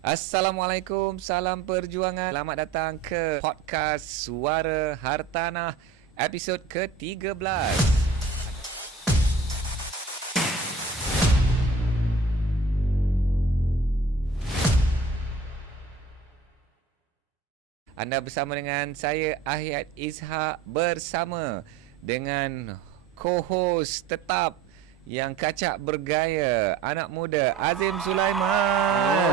Assalamualaikum, salam perjuangan. Selamat datang ke podcast Suara Hartanah episod ke-13. Anda bersama dengan saya Ahyad Ishak bersama dengan co-host tetap yang kacak bergaya, anak muda Azim Sulaiman.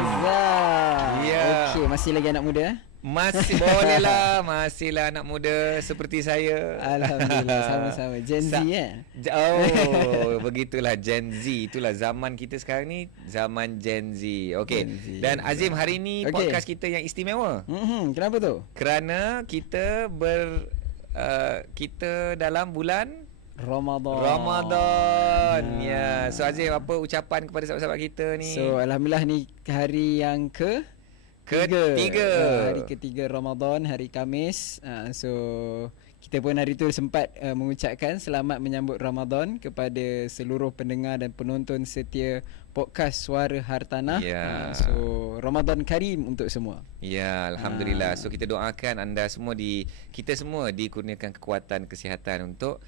Ya. Okey, masih lagi anak muda? Masih boleh lah, masihlah anak muda seperti saya. Alhamdulillah, sama-sama. Gen Z Oh, begitulah Gen Z. Itulah zaman kita sekarang ni, zaman Gen Z. Okey. Dan Azim, hari ni podcast kita yang istimewa. Kenapa tu? Kerana kita kita dalam bulan Ramadan. Ya. So Azim, apa ucapan kepada sahabat-sahabat kita ni? So alhamdulillah ni hari yang Ketiga. Hari ketiga Ramadan, hari Khamis. So kita pun hari tu sempat mengucapkan selamat menyambut Ramadan kepada seluruh pendengar dan penonton setia podcast Suara Hartanah. So Ramadan Karim untuk semua. Ya, alhamdulillah. So kita doakan anda semua kita semua dikurniakan kekuatan kesihatan untuk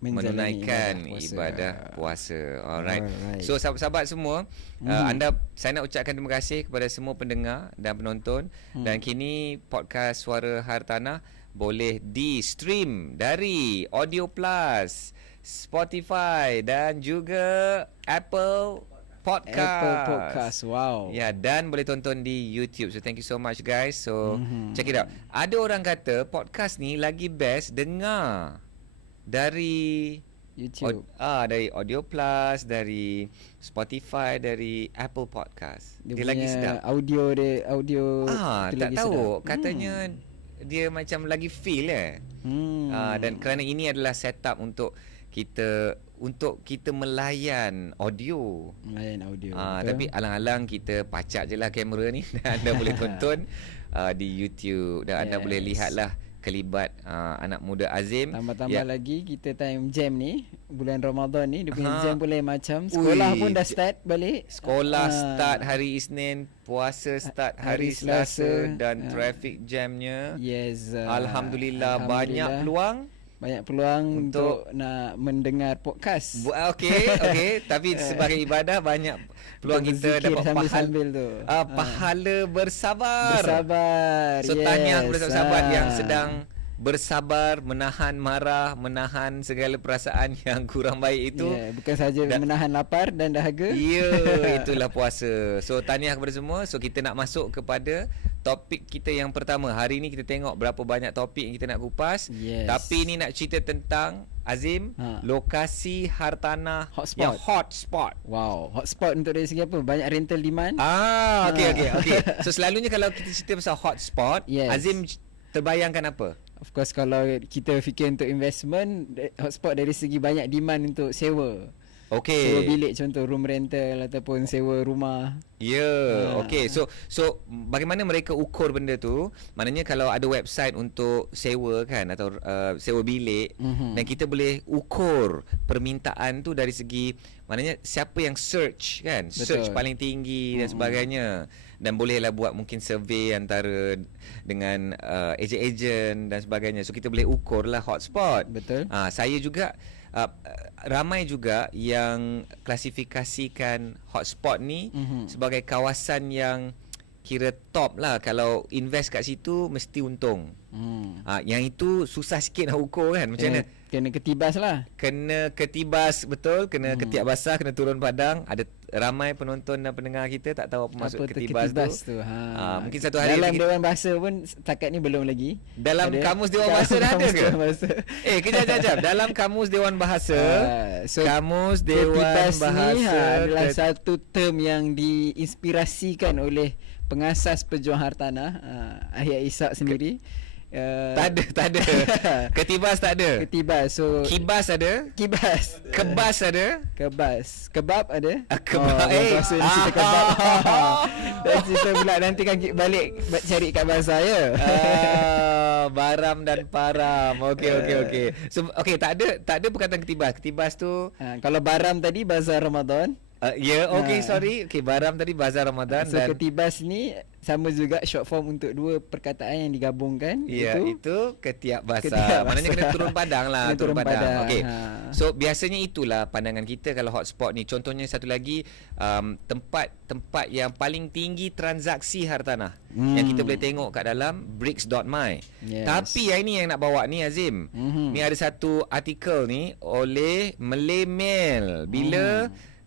menunaikan ibadah puasa. Alright. So sahabat-sahabat semua, saya nak ucapkan terima kasih kepada semua pendengar dan penonton. Dan kini podcast Suara Hartanah boleh di-stream dari Audio Plus, Spotify dan juga Apple Podcast. Wow. Ya, dan boleh tonton di YouTube. So thank you so much guys. So check it out. Ada orang kata podcast ni lagi best dengar dari YouTube. Dari Audio Plus, dari Spotify, dari Apple Podcast. Dia lagi sedap. Audio tak tahu. Katanya dia macam lagi feel dan kerana ini adalah setup untuk kita melayan audio. Tapi alang-alang kita pacak je lah kamera ni dan anda boleh tonton di YouTube dan anda boleh lihatlah kelibat anak muda Azim. Tambah lagi kita time jam ni bulan Ramadan ni dia punya jam boleh macam sekolah pun dah start balik. Sekolah start hari Isnin, puasa start hari Selasa dan traffic jamnya. Alhamdulillah banyak peluang untuk nak mendengar podcast. Okey. Tapi sebagai ibadah banyak peluang kita dapat pahala bersabar. So tahniah kepada sahabat yang sedang bersabar, menahan marah, menahan segala perasaan yang kurang baik itu. Bukan saja menahan lapar dan dahaga. Itulah puasa. So tahniah kepada semua. So kita nak masuk kepada topik kita yang pertama. Hari ni kita tengok berapa banyak topik yang kita nak kupas. Tapi ni nak cerita tentang Azim, lokasi hartanah yang hotspot. Wow, hotspot untuk dari segi apa? Banyak rental demand. Okey. So selalunya kalau kita cerita pasal hotspot, Azim terbayangkan apa? Of course kalau kita fikir untuk investment, hotspot dari segi banyak demand untuk sewa. Sewa bilik, contoh room rental ataupun sewa rumah. Okey. So bagaimana mereka ukur benda tu? Maknanya kalau ada website untuk sewa kan atau sewa bilik, dan kita boleh ukur permintaan tu dari segi maknanya siapa yang search kan? Search paling tinggi dan sebagainya. Dan bolehlah buat mungkin survey antara dengan ejen-ejen dan sebagainya. So kita boleh ukur lah hotspot. Betul. Saya juga ramai juga yang klasifikasikan hotspot ni sebagai kawasan yang kira top lah. Kalau invest kat situ mesti untung. Yang itu susah sikit nak ukur kan. Macam mana? Kena ketibas lah. Kena ketibas, betul. Kena ketiak basah, kena turun padang. Ada ramai penonton dan pendengar kita tak tahu apa maksud ketibas tu. Mungkin satu hari dalam Dewan Bahasa pun setakat ni belum lagi. Dalam kamus Dewan Bahasa dah ada ke? Kejap. Dalam kamus Dewan Bahasa, kamus Dewan Bahasa ni adalah satu term yang diinspirasikan oleh pengasas Pejuang Hartanah, Ahyad Ishak sendiri. Tak ada. Ketibas tak ada. So kibas ada. Kebas ada. Kebab ada. Kebab. Cerita kebab. Dan cerita pula nanti kan balik cari kat bahasa ya. Baram dan param. Okey. So tak ada perkataan ketibas. Ketibas tu kalau baram tadi bahasa Ramadan. Sorry. Okay, Baram tadi Bazar Ramadan. So dan Ketibas ni sama juga short form untuk dua perkataan yang digabungkan. ya, itu Ketiak Basar. Ketiak Maknanya kena Basar. turun padang lah. Kena turun padang. Okey. Ha. So biasanya itulah pandangan kita kalau hotspot ni. Contohnya satu lagi, tempat yang paling tinggi transaksi hartanah yang kita boleh tengok kat dalam bricks.my. Yes. Tapi yang ini yang nak bawa ni, Azim. Ni ada satu artikel ni oleh Malay Mail.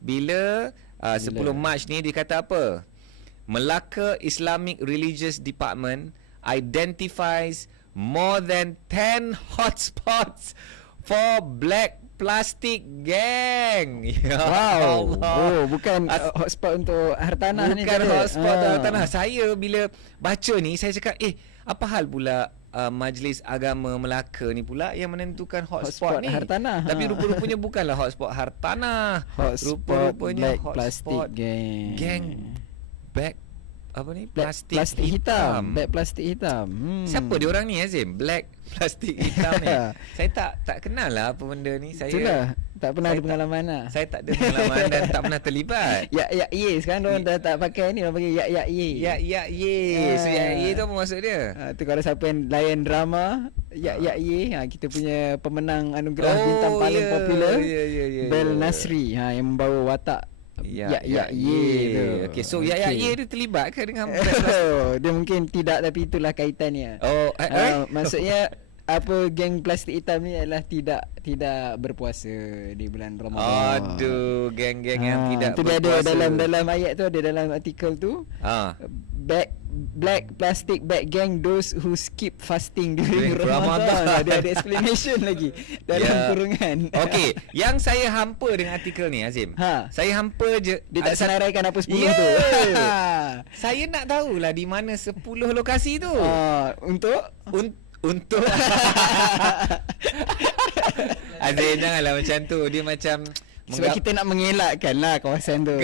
Bila 10 Mac ni dia kata apa? Melaka Islamic Religious Department identifies more than 10 hotspots for black plastic gang. Ya Wow. Allah. Oh, bukan hotspot untuk hartanah ni. Bukan tak ada? hotspot hartanah. Saya bila baca ni, saya cakap, apa hal pula Majlis Agama Melaka ni pula yang menentukan hotspot ni. Hartanah. Tapi rupa-rupanya bukanlah hotspot hartanah. Hotspot Rupa-rupanya black plastic gang. Gang bag apa ni? Plastik hitam. Bag plastik hitam. Siapa dia orang ni, Azim? Black plastik hitam ni. Saya tak kenal lah apa benda ni. Itulah. Tak pernah ada pengalaman lah. Saya tak ada pengalaman dan tak pernah terlibat. Ye. Sekarang orang dah tak pakai ni. Orang panggil ye. Ye. So ye tu apa maksud dia? Tu kalau siapa yang layan drama ye. Kita punya pemenang anugerah bintang paling popular. Bel Nasri. Yang membawa watak ye tu. Okey, so ye dia terlibat ke dengan dia mungkin tidak, tapi itulah kaitannya. Maksudnya apa, geng plastik hitam ni adalah tidak berpuasa di bulan Ramadan. Aduh, geng-geng yang tidak tu berpuasa. Dia ada dalam ayat tu, ada dalam artikel tu. Black plastic bag gang those who skip fasting during Ramadan. Dia ada explanation lagi dalam kurungan. Okey, yang saya hampa dengan artikel ni, Azim. Saya hampa je. Dia tak senaraikan apa 10 tu. Saya nak tahulah di mana 10 lokasi tu. Untuk Azim, janganlah macam tu. Dia macam sebab kita nak mengelakkan lah kawasan tu.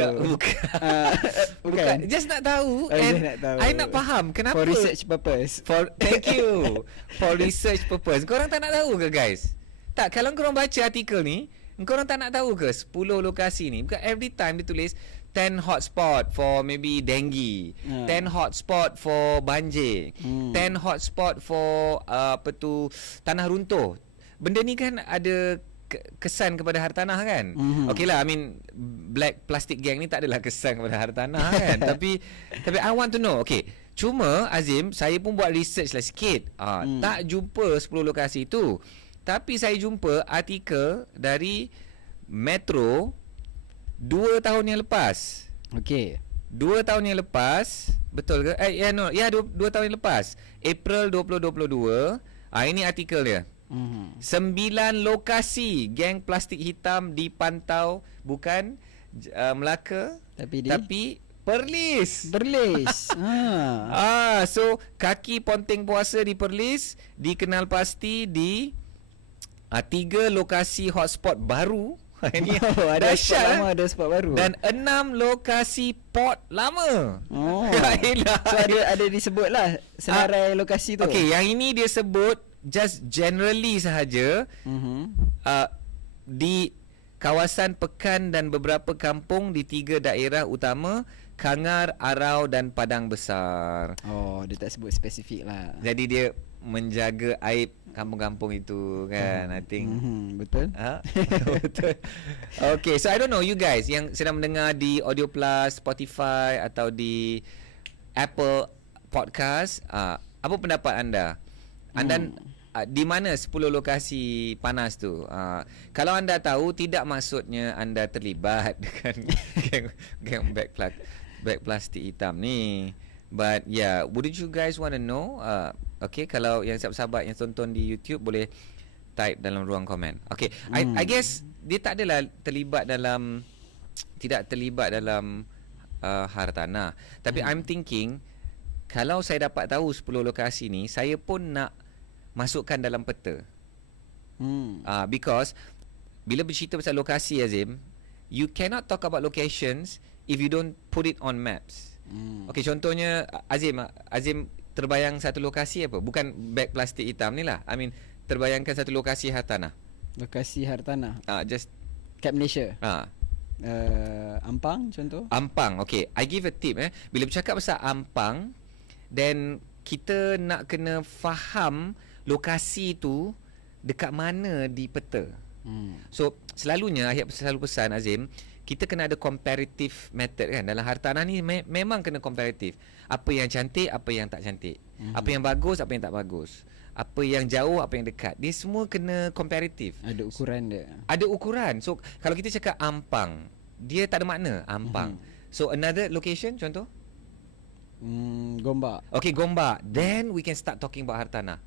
Bukan. Just nak tahu. I nak faham kenapa. For research purpose. Thank you. For research purpose. Korang tak nak tahu ke, guys? Tak, kalau korang baca artikel ni, korang tak nak tahu ke 10 lokasi ni? Bukan every time dia tulis 10 hotspot for maybe dengue, 10 hotspot for banjir, 10 hotspot for tanah runtuh. Benda ni kan ada kesan kepada hartanah kan. Okeylah, I mean black plastic gang ni tak adalah kesan kepada hartanah kan. tapi I want to know. Okey, cuma Azim, saya pun buat research lah sikit. Tak jumpa 10 lokasi tu. Tapi saya jumpa artikel dari Metro 2 tahun yang lepas. Okey. 2 tahun yang lepas, betul ke? 2 tahun yang lepas. April 2022. Ini artikel dia. 9 lokasi geng plastik hitam dipantau, bukan Melaka, tapi Perlis. So kaki ponteng puasa di Perlis dikenal pasti di 3 lokasi hotspot baru. Ini ada spot lama, ada spot baru. Dan 6 lokasi port lama. So ada disebut lah senarai lokasi tu. Okey, yang ini dia sebut just generally sahaja. Di kawasan Pekan dan beberapa kampung di 3 daerah utama, Kangar, Arau dan Padang Besar. Dia tak sebut spesifik lah. Jadi dia menjaga aib kampung-kampung itu kan. I think betul. Betul. Okay, so I don't know you guys yang sedang mendengar di Audio Plus, Spotify atau di Apple Podcast, apa pendapat anda? Anda di mana 10 lokasi panas tu? Kalau anda tahu, tidak maksudnya anda terlibat dengan geng bag plastik hitam ni. But yeah, wouldn't you guys want to know? Okay, kalau yang sahabat-sahabat yang tonton di YouTube boleh type dalam ruang komen. Okay, I guess dia tak adalah tidak terlibat dalam hartanah. Tapi I'm thinking, kalau saya dapat tahu 10 lokasi ni, saya pun nak masukkan dalam peta. Because bila bercerita pasal lokasi, Azim, you cannot talk about locations if you don't put it on maps. Okay, contohnya Azim terbayang satu lokasi apa? Bukan beg plastik hitam ni lah. I mean, terbayangkan satu lokasi hartanah. Lokasi hartanah. Just kat Malaysia. Ampang contoh. Ampang, okay. I give a tip Bila bercakap pasal Ampang, then kita nak kena faham lokasi tu dekat mana di peta. So selalunya Ahyat selalu pesan Azim, kita kena ada comparative method kan. Dalam hartanah ni memang kena comparative. Apa yang cantik, apa yang tak cantik. Apa yang bagus, apa yang tak bagus. Apa yang jauh, apa yang dekat. Dia semua kena comparative. Ada ukuran dia. Ada ukuran. So kalau kita cakap Ampang, dia tak ada makna Ampang. So another location contoh? Gombak. Okay, Gombak. Then we can start talking about hartanah.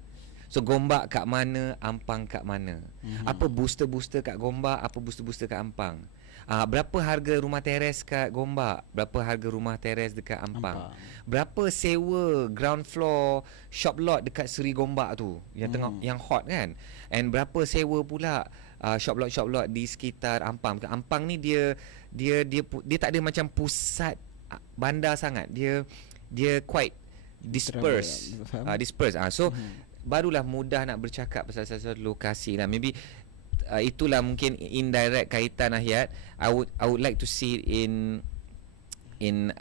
So Gombak kat mana, Ampang kat mana. Apa booster-booster kat Gombak, apa booster-booster kat Ampang. Berapa harga rumah teres kat Gombak, berapa harga rumah teres dekat Ampang. Berapa sewa ground floor shop lot dekat Seri Gombak tu yang tengah yang hot kan. And berapa sewa pula shop lot di sekitar Ampang. Ampang ni dia tak ada macam pusat bandar sangat. Dia quite dispersed. So barulah mudah nak bercakap pasal satu lokasi lah. Maybe itulah mungkin indirect kaitan Ahyat. I would like to see it in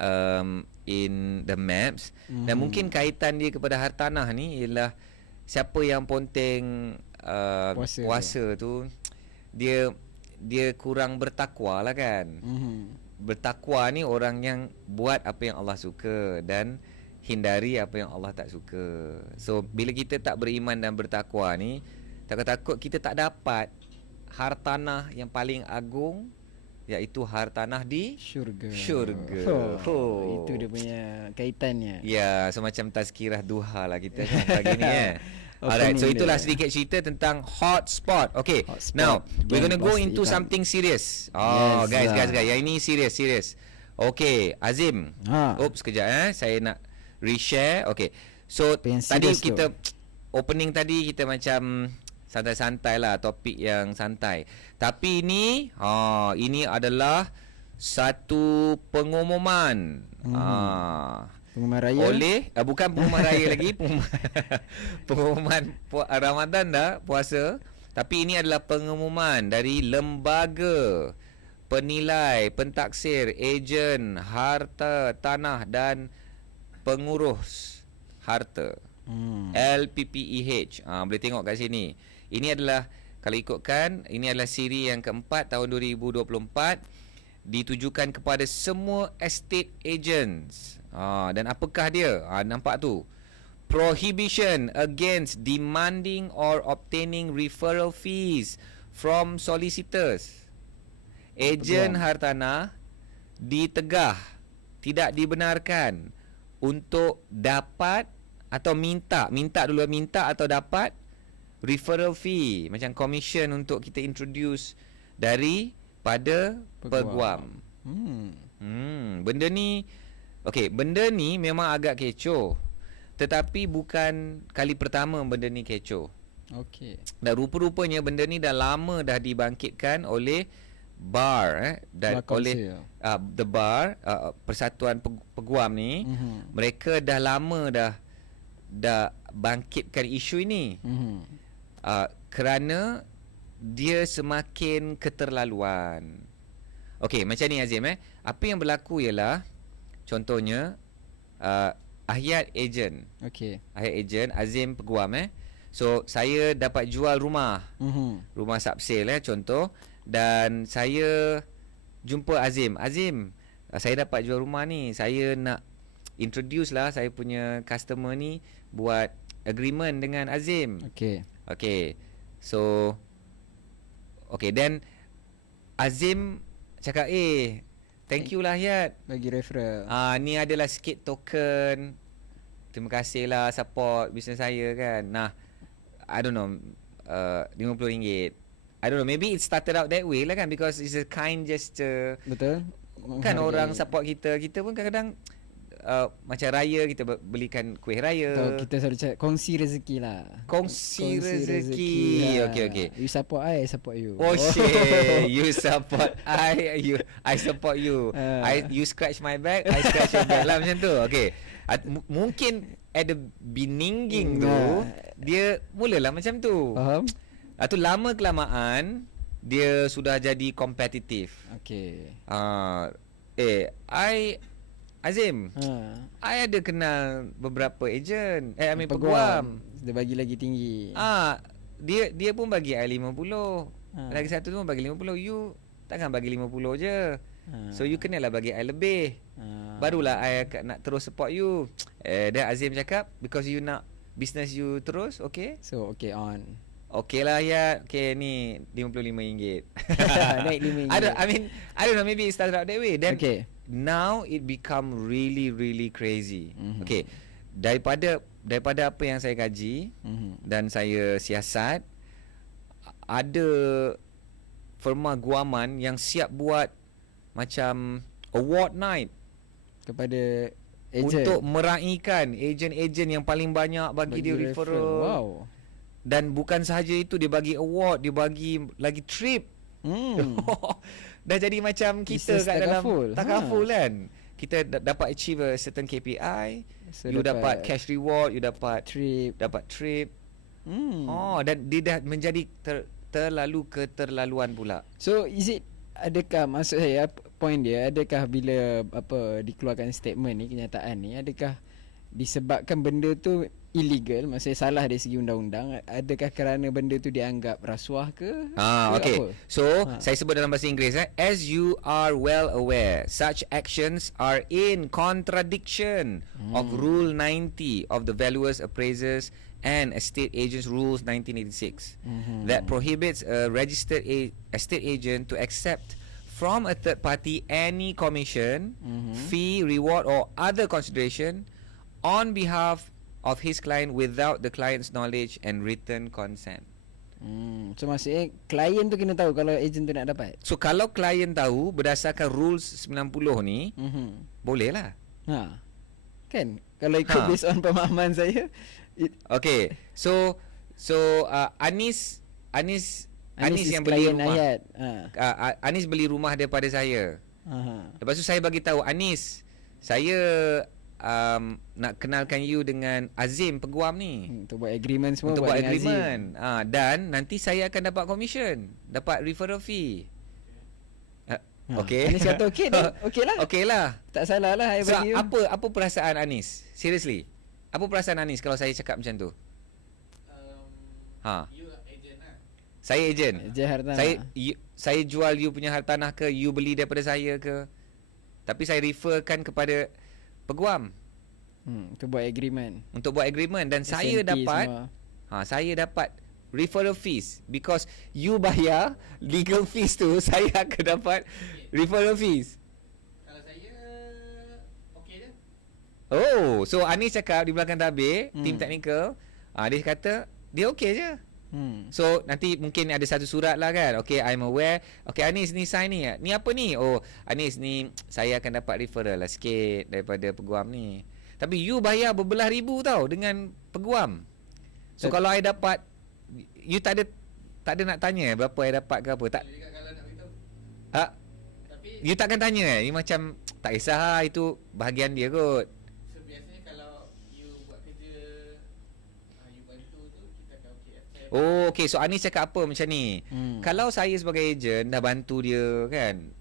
the maps. Dan mungkin kaitan dia kepada hartanah ni ialah siapa yang ponteng puasa tu dia kurang bertakwa lah kan. Bertakwa ni orang yang buat apa yang Allah suka dan hindari apa yang Allah tak suka. So bila kita tak beriman dan bertakwa ni, takut-takut kita tak dapat hartanah yang paling agung, iaitu hartanah di syurga. Itu dia punya kaitannya. Ya, semacam tazkirah duha lah kita kan pagi ni Alright, so itulah sedikit cerita tentang hotspot. Okay, now we're gonna go into something serious. Guys, yang ini serious. Okay, Azim. Oops, sekejap saya nak reshare. Okay, so tadi kita opening tadi kita macam santai-santai lah, topik yang santai. Tapi ini adalah satu pengumuman. Pengumuman raya? Bukan pengumuman raya lagi, pengumuman Ramadan dah, puasa. Tapi ini adalah pengumuman dari Lembaga Penilai, Pentaksir, Ejen Harta Tanah dan Pengurus Harta. LPPEH. Boleh tengok kat sini. Ini adalah, kalau ikutkan, ini adalah siri yang keempat tahun 2024, ditujukan kepada semua estate agents. Dan apakah dia? Nampak tu. Prohibition against demanding or obtaining referral fees from solicitors. Ejen hartanah ditegah, tidak dibenarkan untuk dapat atau minta atau dapat referral fee, macam commission untuk kita introduce daripada peguam. Benda ni benda ni memang agak kecoh. Tetapi bukan kali pertama benda ni kecoh. Dan rupa-rupanya benda ni dah lama dah dibangkitkan oleh BAR dan oleh the BAR, Persatuan Peguam ni. Mereka dah lama dah bangkitkan isu ini. Kerana dia semakin keterlaluan. Okey, macam ni Azim apa yang berlaku ialah, contohnya Ahyat ejen. Ahyat ejen, Azim peguam So saya dapat jual rumah. Rumah subsale contoh, dan saya jumpa Azim. Saya dapat jual rumah ni. Saya nak introduce lah saya punya customer ni buat agreement dengan Azim. So then Azim cakap, thank you lah Ahyat, bagi referral. Ni adalah sikit token, terima kasih lah support bisnes saya kan. Nah, I don't know, RM50. I don't know, maybe it started out that way lah kan, because it's a kind gesture. Betul. Kan orang support kita pun kadang-kadang macam raya kita belikan kuih raya. Kita selalu cakap kongsi rezeki lah. Kongsi rezeki. Okay. You support I support you. Oh shit. You support I support you. You scratch my back, I scratch your back lah, macam tu. Okay. Mungkin at the beginning tu dia mulalah macam tu. Faham? Tu lama kelamaan dia sudah jadi kompetitif. Okay. Azim, I ada kenal beberapa ejen, peguam. Dia bagi lagi tinggi. Dia pun bagi I 50. Lagi satu tu pun bagi 50. You takkan bagi 50 je. So you kenalah bagi I lebih. Barulah I nak terus support you. Dah Azim cakap because you nak business you terus, okay? So okay on. Okay lah ya. Okay ni RM55. Naik RM5. I don't know, maybe it started out that way. Then okay. Now it become really really crazy. Okay. Daripada apa yang saya kaji dan saya siasat, ada firma guaman yang siap buat macam award night kepada ejen untuk meraihkan ejen-ejen yang paling banyak bagi dia referral. Wow. Dan bukan sahaja itu, dia bagi award, dia bagi lagi trip. Dah jadi macam kita kat dalam takaful kan. Kita dapat achieve a certain KPI, so you dapat cash reward, you dapat trip. Dan dia dah menjadi terlalu keterlaluan pula. So is it, adakah maksud saya point dia, adakah bila dikeluarkan statement ni, kenyataan ni, adakah disebabkan benda tu illegal, maksudnya salah dari segi undang-undang, adakah kerana benda tu dianggap rasuah ke? Okay. So, saya sebut dalam bahasa Inggeris, as you are well aware, such actions are in contradiction of Rule 90 of the Valuers, Appraisers and Estate Agents Rules 1986 that prohibits a registered estate agent to accept from a third party any commission, fee, reward or other consideration on behalf of his client without the client's knowledge and written consent. So maksudnya klien tu kena tahu kalau ejen tu nak dapat. So kalau klien tahu berdasarkan rules 90 ni, boleh lah. Kan kalau ikut based on pemahaman saya. Okay. So Anis yang beli rumah. Anis beli rumah daripada saya. Lepas tu saya bagi tahu Anis, saya nak kenalkan you dengan Azim peguam ni untuk buat agreement semua, untuk buat agreement. Dan nanti saya akan dapat commission, dapat referral fee. Okay. Anis kata okey dah. Okey lah. Tak salah lah. So, apa perasaan Anis? Seriously, apa perasaan Anis kalau saya cakap macam tu? You agent lah. Saya agent. Hartanah. Saya jual you punya hartanah ke, you beli daripada saya ke, tapi saya referkan kepada peguam untuk buat agreement dan saya dapat saya dapat referral fees because you bayar legal fees tu, saya akan dapat referral fees. Kalau saya okey je. So Anis cakap di belakang tabir, tim teknikal, dia kata dia okey je. So nanti mungkin ada satu surat lah kan. Okay, I'm aware. Okay Anis, ni sign ni. Ni apa ni? Anis ni saya akan dapat referral lah sikit daripada peguam ni. Tapi you bayar berbelah ribu tau dengan peguam. So kalau I dapat, you tak ada nak tanya berapa I dapat ke apa. Tak. Kalau nak beritahu. Tapi you takkan tanya. You macam tak kisah, itu bahagian dia kot. So biasanya kalau you buat kerja, you bantu tu, kita akan okey. Okay. So Anis cakap apa macam ni? Kalau saya sebagai ejen dah bantu dia kan,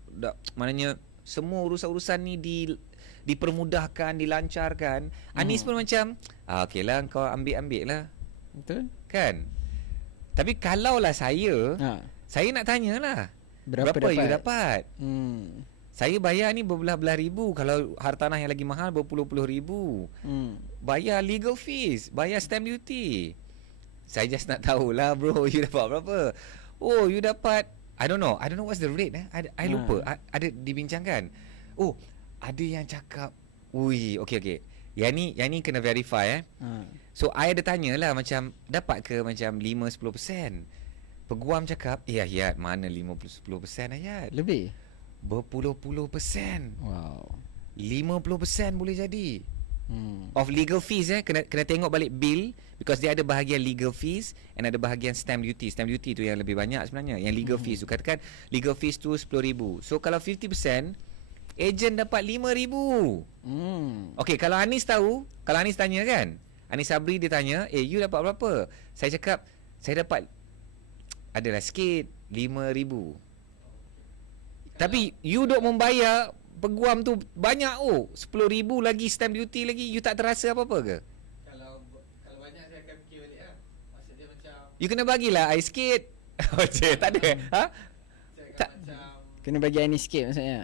maknanya semua urusan-urusan ni dipermudahkan, dilancarkan. Anis pun macam okey lah, kau ambil lah. Betul kan? Tapi kalaulah saya nak tanyalah berapa you dapat. Saya bayar ni berbelah-belah ribu. Kalau hartanah yang lagi mahal berpuluh-puluh ribu. Bayar legal fees, bayar stamp duty. Saya just nak tahulah bro, you dapat berapa? You dapat, I don't know what's the rate. I lupa. Ada dibincangkan. Ada yang cakap, okay. Yang ni kena verify. So I ada tanyalah macam dapat ke macam 5-10%. Peguam cakap, Ayat, mana 5-10% Ayat? lebih berpuluh-puluh persen. Wow. 50% boleh jadi. Of legal fees kena tengok balik bill because dia ada bahagian legal fees and ada bahagian stamp duty. Stamp duty tu yang lebih banyak sebenarnya. Yang legal fees tu katakan legal fees tu 10,000. So kalau 50%, ejen dapat 5,000. Okay, kalau Anis tahu, kalau Anis tanya kan, Anis Sabri dia tanya, you dapat berapa? Saya cakap saya dapat adalah sikit. 5,000. Tapi you duk membayar peguam tu banyak 10,000 lagi stamp duty lagi, you tak terasa apa-apa ke? Kalau banyak saya akan fikir balik lah. Maksud dia macam You kena bagilah I sikit. Macam tak ada. Ha? saya akan Tak. macam Kena bagi Anis sikit maksudnya.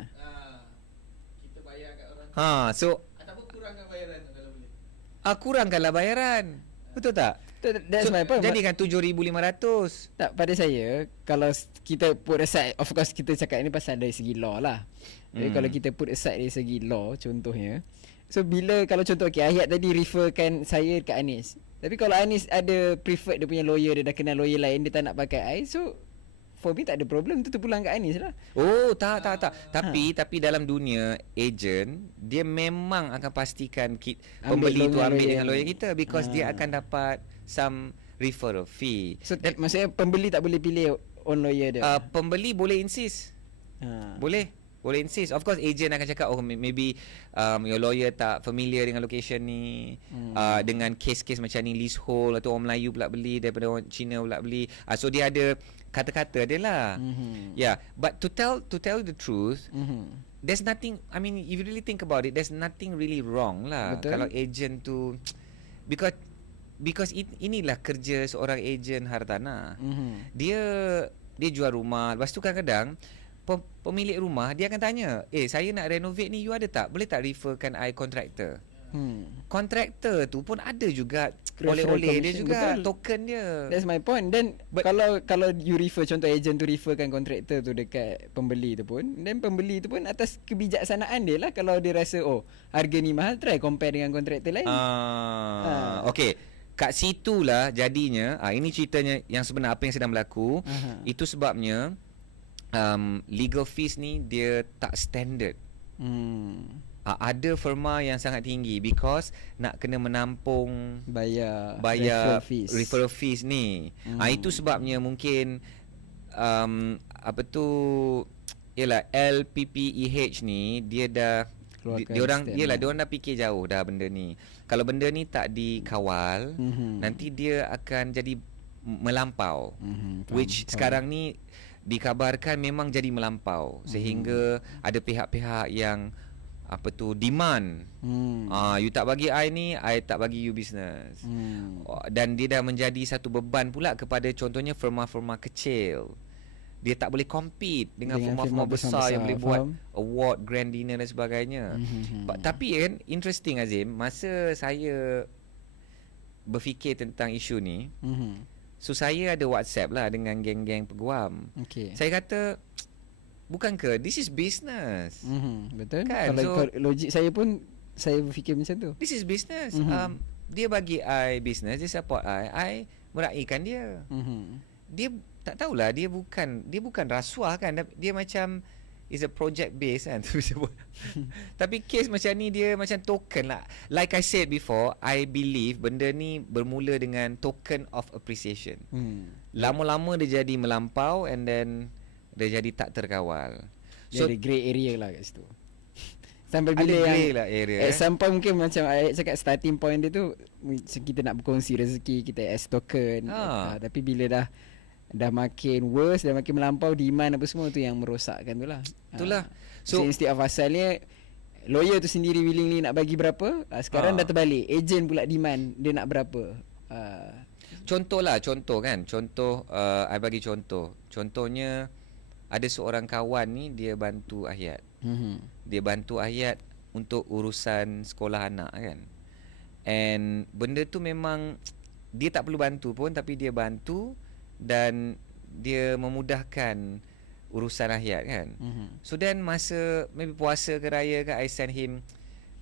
kita bayar kat orang tu. Ha, so Ataupun kurangkan bayaran tu kalau boleh. kurangkanlah bayaran. Betul tak? That's my point. Jadikan 7,500. Tak, pada saya, kalau kita put aside, of course kita cakap ni pasal dari segi law lah. Jadi kalau kita put aside dari segi law, contohnya, so bila kalau contoh ayat tadi referkan saya ke Anis. Tapi kalau Anis ada preferred dia punya lawyer, dia dah kenal lawyer lain, dia tak nak pakai I, so for me tak ada problem, tu terpulang kat Anis lah. Oh, tak. Tapi dalam dunia agent, dia memang akan pastikan pembeli tu ambil dengan lawyer kita, because dia akan dapat some referral fee. So maksudnya pembeli tak boleh pilih own lawyer dia. Pembeli boleh insist. Boleh insist. Of course agent akan cakap maybe your lawyer tak familiar dengan location ni, dengan case-case macam ni, leasehold atau orang Melayu pula beli daripada orang Cina pula beli. So dia ada kata-kata dia lah. Yeah, but to tell you the truth, there's nothing, I mean if you really think about it, there's nothing really wrong lah. Betul. Kalau agent tu, because inilah kerja seorang agent hartanah. Dia jual rumah. Lepas tu kadang-kadang pemilik rumah dia akan tanya, saya nak renovate ni, you ada tak? Boleh tak referkan I kontraktor? Kontraktor tu pun ada juga oleh-oleh dia juga, betul. Token dia. That's my point. Then kalau you refer, contoh agent tu referkan kontraktor tu dekat pembeli tu pun, then pembeli tu pun atas kebijaksanaan dia lah. Kalau dia rasa harga ni mahal, try compare dengan kontraktor lain. Okay, kat situlah jadinya ini ceritanya yang sebenar apa yang sedang berlaku. Itu sebabnya legal fees ni dia tak standard. Ada firma yang sangat tinggi because nak kena menampung bayar referral fees ni. Itu sebabnya mungkin ialah LPPEH ni dia dah dia orang dah fikir jauh dah benda ni. Kalau benda ni tak dikawal, nanti dia akan jadi melampau. Which sekarang ni dikabarkan memang jadi melampau, sehingga ada pihak-pihak yang demand. You tak bagi I ni, I tak bagi you business. Dan dia dah menjadi satu beban pula kepada contohnya firma-firma kecil. Dia tak boleh compete dengan firma-firma besar yang boleh buat award, grand dinner dan sebagainya. Tapi kan interesting Azim, masa saya berfikir tentang isu ni, so saya ada WhatsApp lah dengan geng-geng peguam. Saya kata, bukan ke this is business? Betul kan? Kalau logik saya pun, saya berfikir macam tu. This is business. Dia bagi I business, dia support I meraihkan dia. Dia tak tahulah, dia bukan rasuah kan, dia macam is a project based kan. Tapi case macam ni dia macam token lah. Like I said before, I believe benda ni bermula dengan token of appreciation. Lama-lama dia jadi melampau, and then dia jadi tak terkawal. So ada grey area lah kat situ. Sampai bila ada grey yang lah area. At some point mungkin macam ayat cakap, starting point dia tu kita nak berkongsi rezeki kita as token. Tapi bila dah makin worse, dah makin melampau, demand apa semua tu yang merosakkan tu lah. Itulah. So instead of asalnya lawyer tu sendiri willingly nak bagi berapa, sekarang dah terbalik, agent pula demand dia nak berapa. Contoh I bagi contoh. Contohnya ada seorang kawan ni, dia bantu Ahyat. Dia bantu Ahyat untuk urusan sekolah anak kan. And benda tu memang dia tak perlu bantu pun, tapi dia bantu dan dia memudahkan urusan Ahyat kan. So then masa maybe puasa ke raya ke, I send him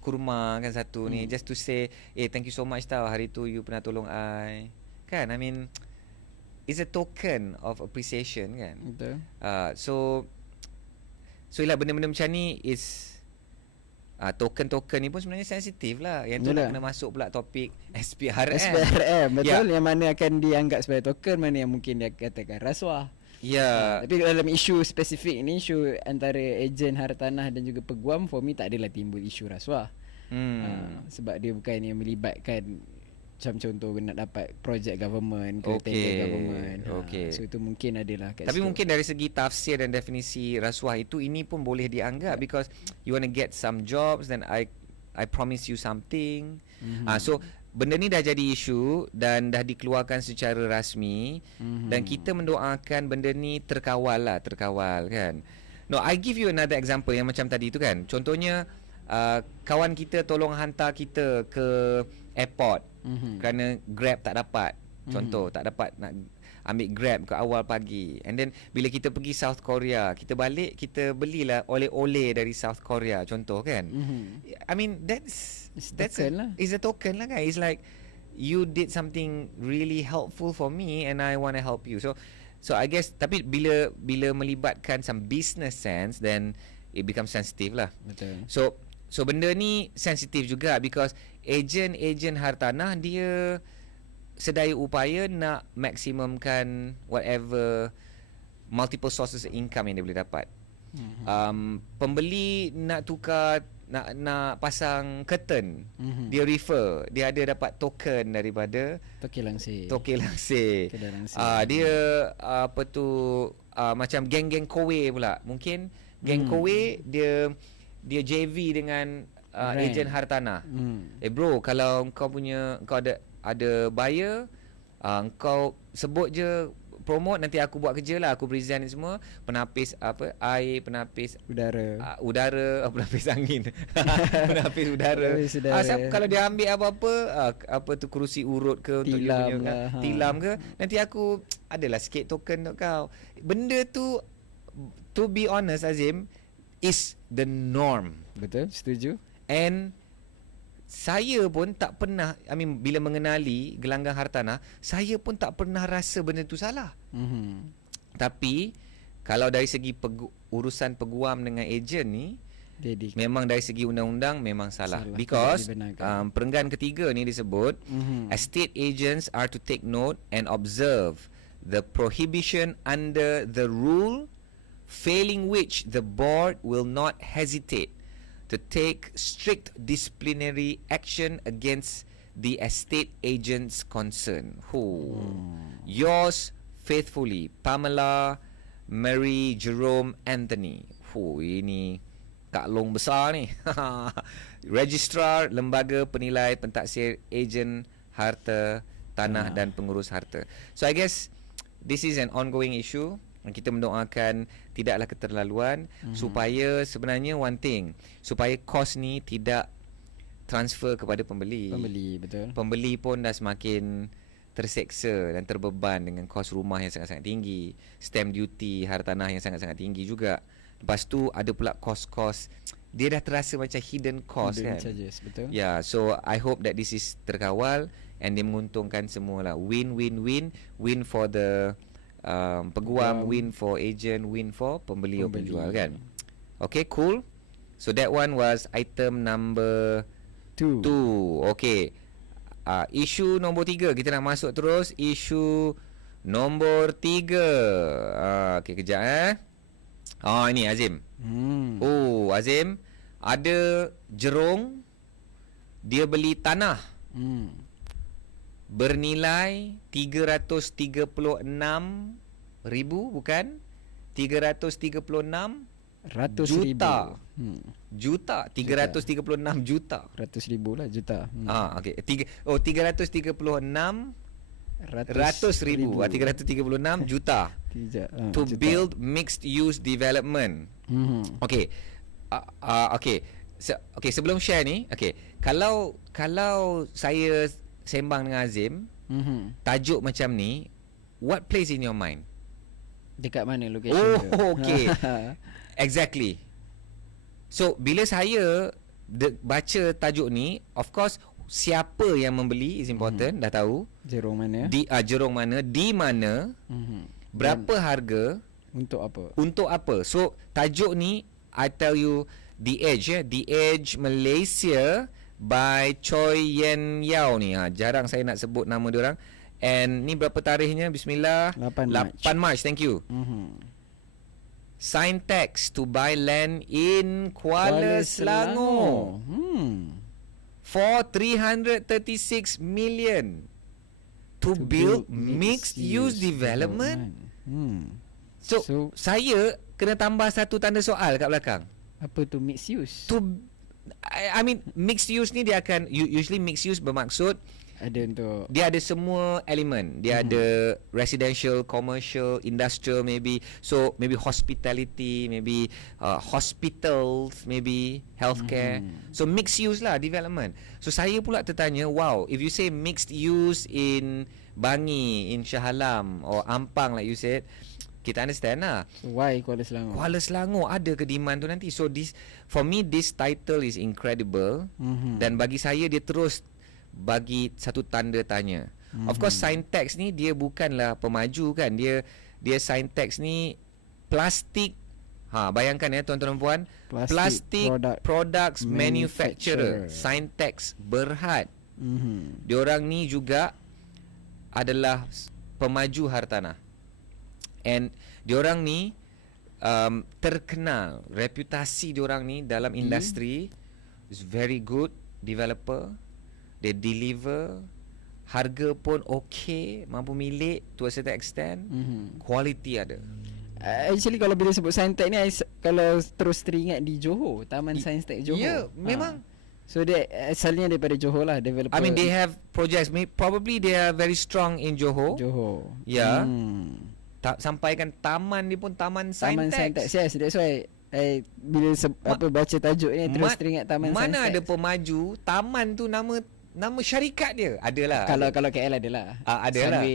kurma kan satu ni, just to say thank you so much tau, hari tu you pernah tolong I kan. I mean it's a token of appreciation kan. Betul. So ialah benda-benda macam ni is token-token ni pun sebenarnya sensitif lah. Yang tu nak kena masuk pula topik SPRM. Betul. Yang mana akan dianggap sebagai token, mana yang mungkin dia katakan rasuah. Tapi dalam isu spesifik ni, isu antara ejen hartanah dan juga peguam, for me tak adalah timbul isu rasuah. Sebab dia bukan yang melibatkan macam contoh nak dapat projek government ke Okey, tender government. okey. So itu mungkin adalah kat Tapi situ. mungkin dari segi tafsir dan definisi rasuah itu, ini pun boleh dianggap because you want to get some jobs, then I promise you something. So benda ni dah jadi isu dan dah dikeluarkan secara rasmi, dan kita mendoakan benda ni terkawal kan. No, I give you another example yang macam tadi tu kan. Contohnya kawan kita tolong hantar kita ke airport kerana Grab tak dapat. Contoh tak dapat nak ambil Grab ke awal pagi. And then bila kita pergi South Korea, kita balik, kita belilah oleh-oleh dari South Korea, contoh kan. I mean that's token lah. It's a token lah kan. It's like you did something really helpful for me and I want to help you. So I guess, tapi bila melibatkan some business sense, then it becomes sensitive lah. Betul. So benda ni sensitif juga because ejen hartanah dia sedaya upaya nak maksimumkan whatever multiple sources of income yang dia boleh dapat. Pembeli nak tukar, nak pasang curtain, dia refer, dia ada dapat token daripada Tokil langsir. Kedai langsir. Dia apa tu, macam geng-geng Kowe pula. Mungkin geng Kowe dia JV dengan ejen hartanah. Bro, kalau kau ada buyer, kau sebut je, promote, nanti aku buat kerja lah, aku present ni semua, penapis air, penapis udara, penapis angin, penapis udara. Asal kalau dia ambil apa-apa, apa tu kerusi urut ke untuk dia punya lah, tilam ke, nanti aku adalah sikit token untuk kau. Benda tu, to be honest Azim, is the norm. Betul, setuju. And saya pun tak pernah, bila mengenali gelanggang hartanah, saya pun tak pernah rasa benda tu salah. Tapi kalau dari segi urusan peguam dengan ejen ni, memang dari segi undang-undang memang salah. Because perenggan ketiga ni disebut, estate agents are to take note and observe the prohibition under the rule, failing which the board will not hesitate to take strict disciplinary action against the estate agents concerned. Yours faithfully, Pamela Mary Jerome Anthony. Ini Kak Long besar ni. Registrar Lembaga Penilai Pentaksir Ejen Harta Tanah dan Pengurus Harta. So I guess this is an ongoing issue. Kita mendoakan tidaklah keterlaluan, supaya sebenarnya one thing, supaya kos ni tidak transfer kepada pembeli. Betul. Pembeli pun dah semakin terseksa dan terbeban dengan kos rumah yang sangat-sangat tinggi, stamp duty hartanah yang sangat-sangat tinggi juga. Lepas tu ada pula kos-kos, dia dah terasa macam hidden cost kan. Charges, betul. Yeah, so I hope that this is terkawal and dia menguntungkan semualah. Win for the peguam, win for agent, win for pembeli atau penjual kan. Okay, cool. So that one was item number 2. Okay, isu nombor 3. Kita nak masuk terus isu nombor 3. Okay, kejap ini Azim. Azim, ada jerung, dia beli tanah bernilai 336,000, bukan 336 juta. Juta, 336 juta. 100,000 lah, juta. Okey. 336 ratus ribu. 336 juta. To juta. Build mixed use development. Okey. Okey. Okey, sebelum share ni, okey. Kalau saya sembang dengan Azim, tajuk macam ni, what plays in your mind? Dekat mana location dia? Okay. Exactly. So bila saya baca tajuk ni, of course siapa yang membeli is important, dah tahu. Jerung mana? Jerung mana, di mana, berapa harga, untuk apa. So tajuk ni, I tell you, The Edge Malaysia by Choi Yen Yao ni. Jarang saya nak sebut nama diorang. And ni berapa tarikhnya? Bismillah. 8 March. Thank you. Sign text to buy land in Kuala Selangor. for 336 million to build mixed use development. So saya kena tambah satu tanda soal kat belakang. Apa tu mixed use? I mean mixed use ni dia akan usually mixed use bermaksud Ada untuk dia ada semua elemen. Dia ada residential, commercial, industrial maybe. So maybe hospitality, maybe hospitals, maybe healthcare. So mixed use lah development. So saya pula tertanya, wow, if you say mixed use in Bangi, in Shah Alam or Ampang like you said, kita understand lah. why Kuala Selangor? Kuala Selangor ada ke demand tu nanti. So this, for me this title is incredible. Dan bagi saya dia terus bagi satu tanda tanya. Of course Sintex ni dia bukanlah pemaju kan. Dia Sintex ni plastik. Bayangkan ya tuan-tuan dan puan, plastik products manufacturer. Sintex Berhad. Diorang ni juga adalah pemaju hartanah. And diorang ni terkenal, reputasi diorang ni dalam industri is very good developer. They deliver, harga pun okay, mampu milik to a certain extent, quality ada. Actually kalau bila sebut Saintek ni, kalau terus teringat di Johor, Taman Saintek Johor. Ya, memang. So dia asalnya daripada Johor lah, developer. I mean they have projects, probably they are very strong in Johor. Ya. Sampaikan taman ni pun Taman Saintek. Taman Saintek, yes, that's why bila baca tajuk ni terus teringat Taman Saintek. Mana ada pemaju, taman tu nama syarikat dia. Adalah. Kalau KL adalah. Adalah.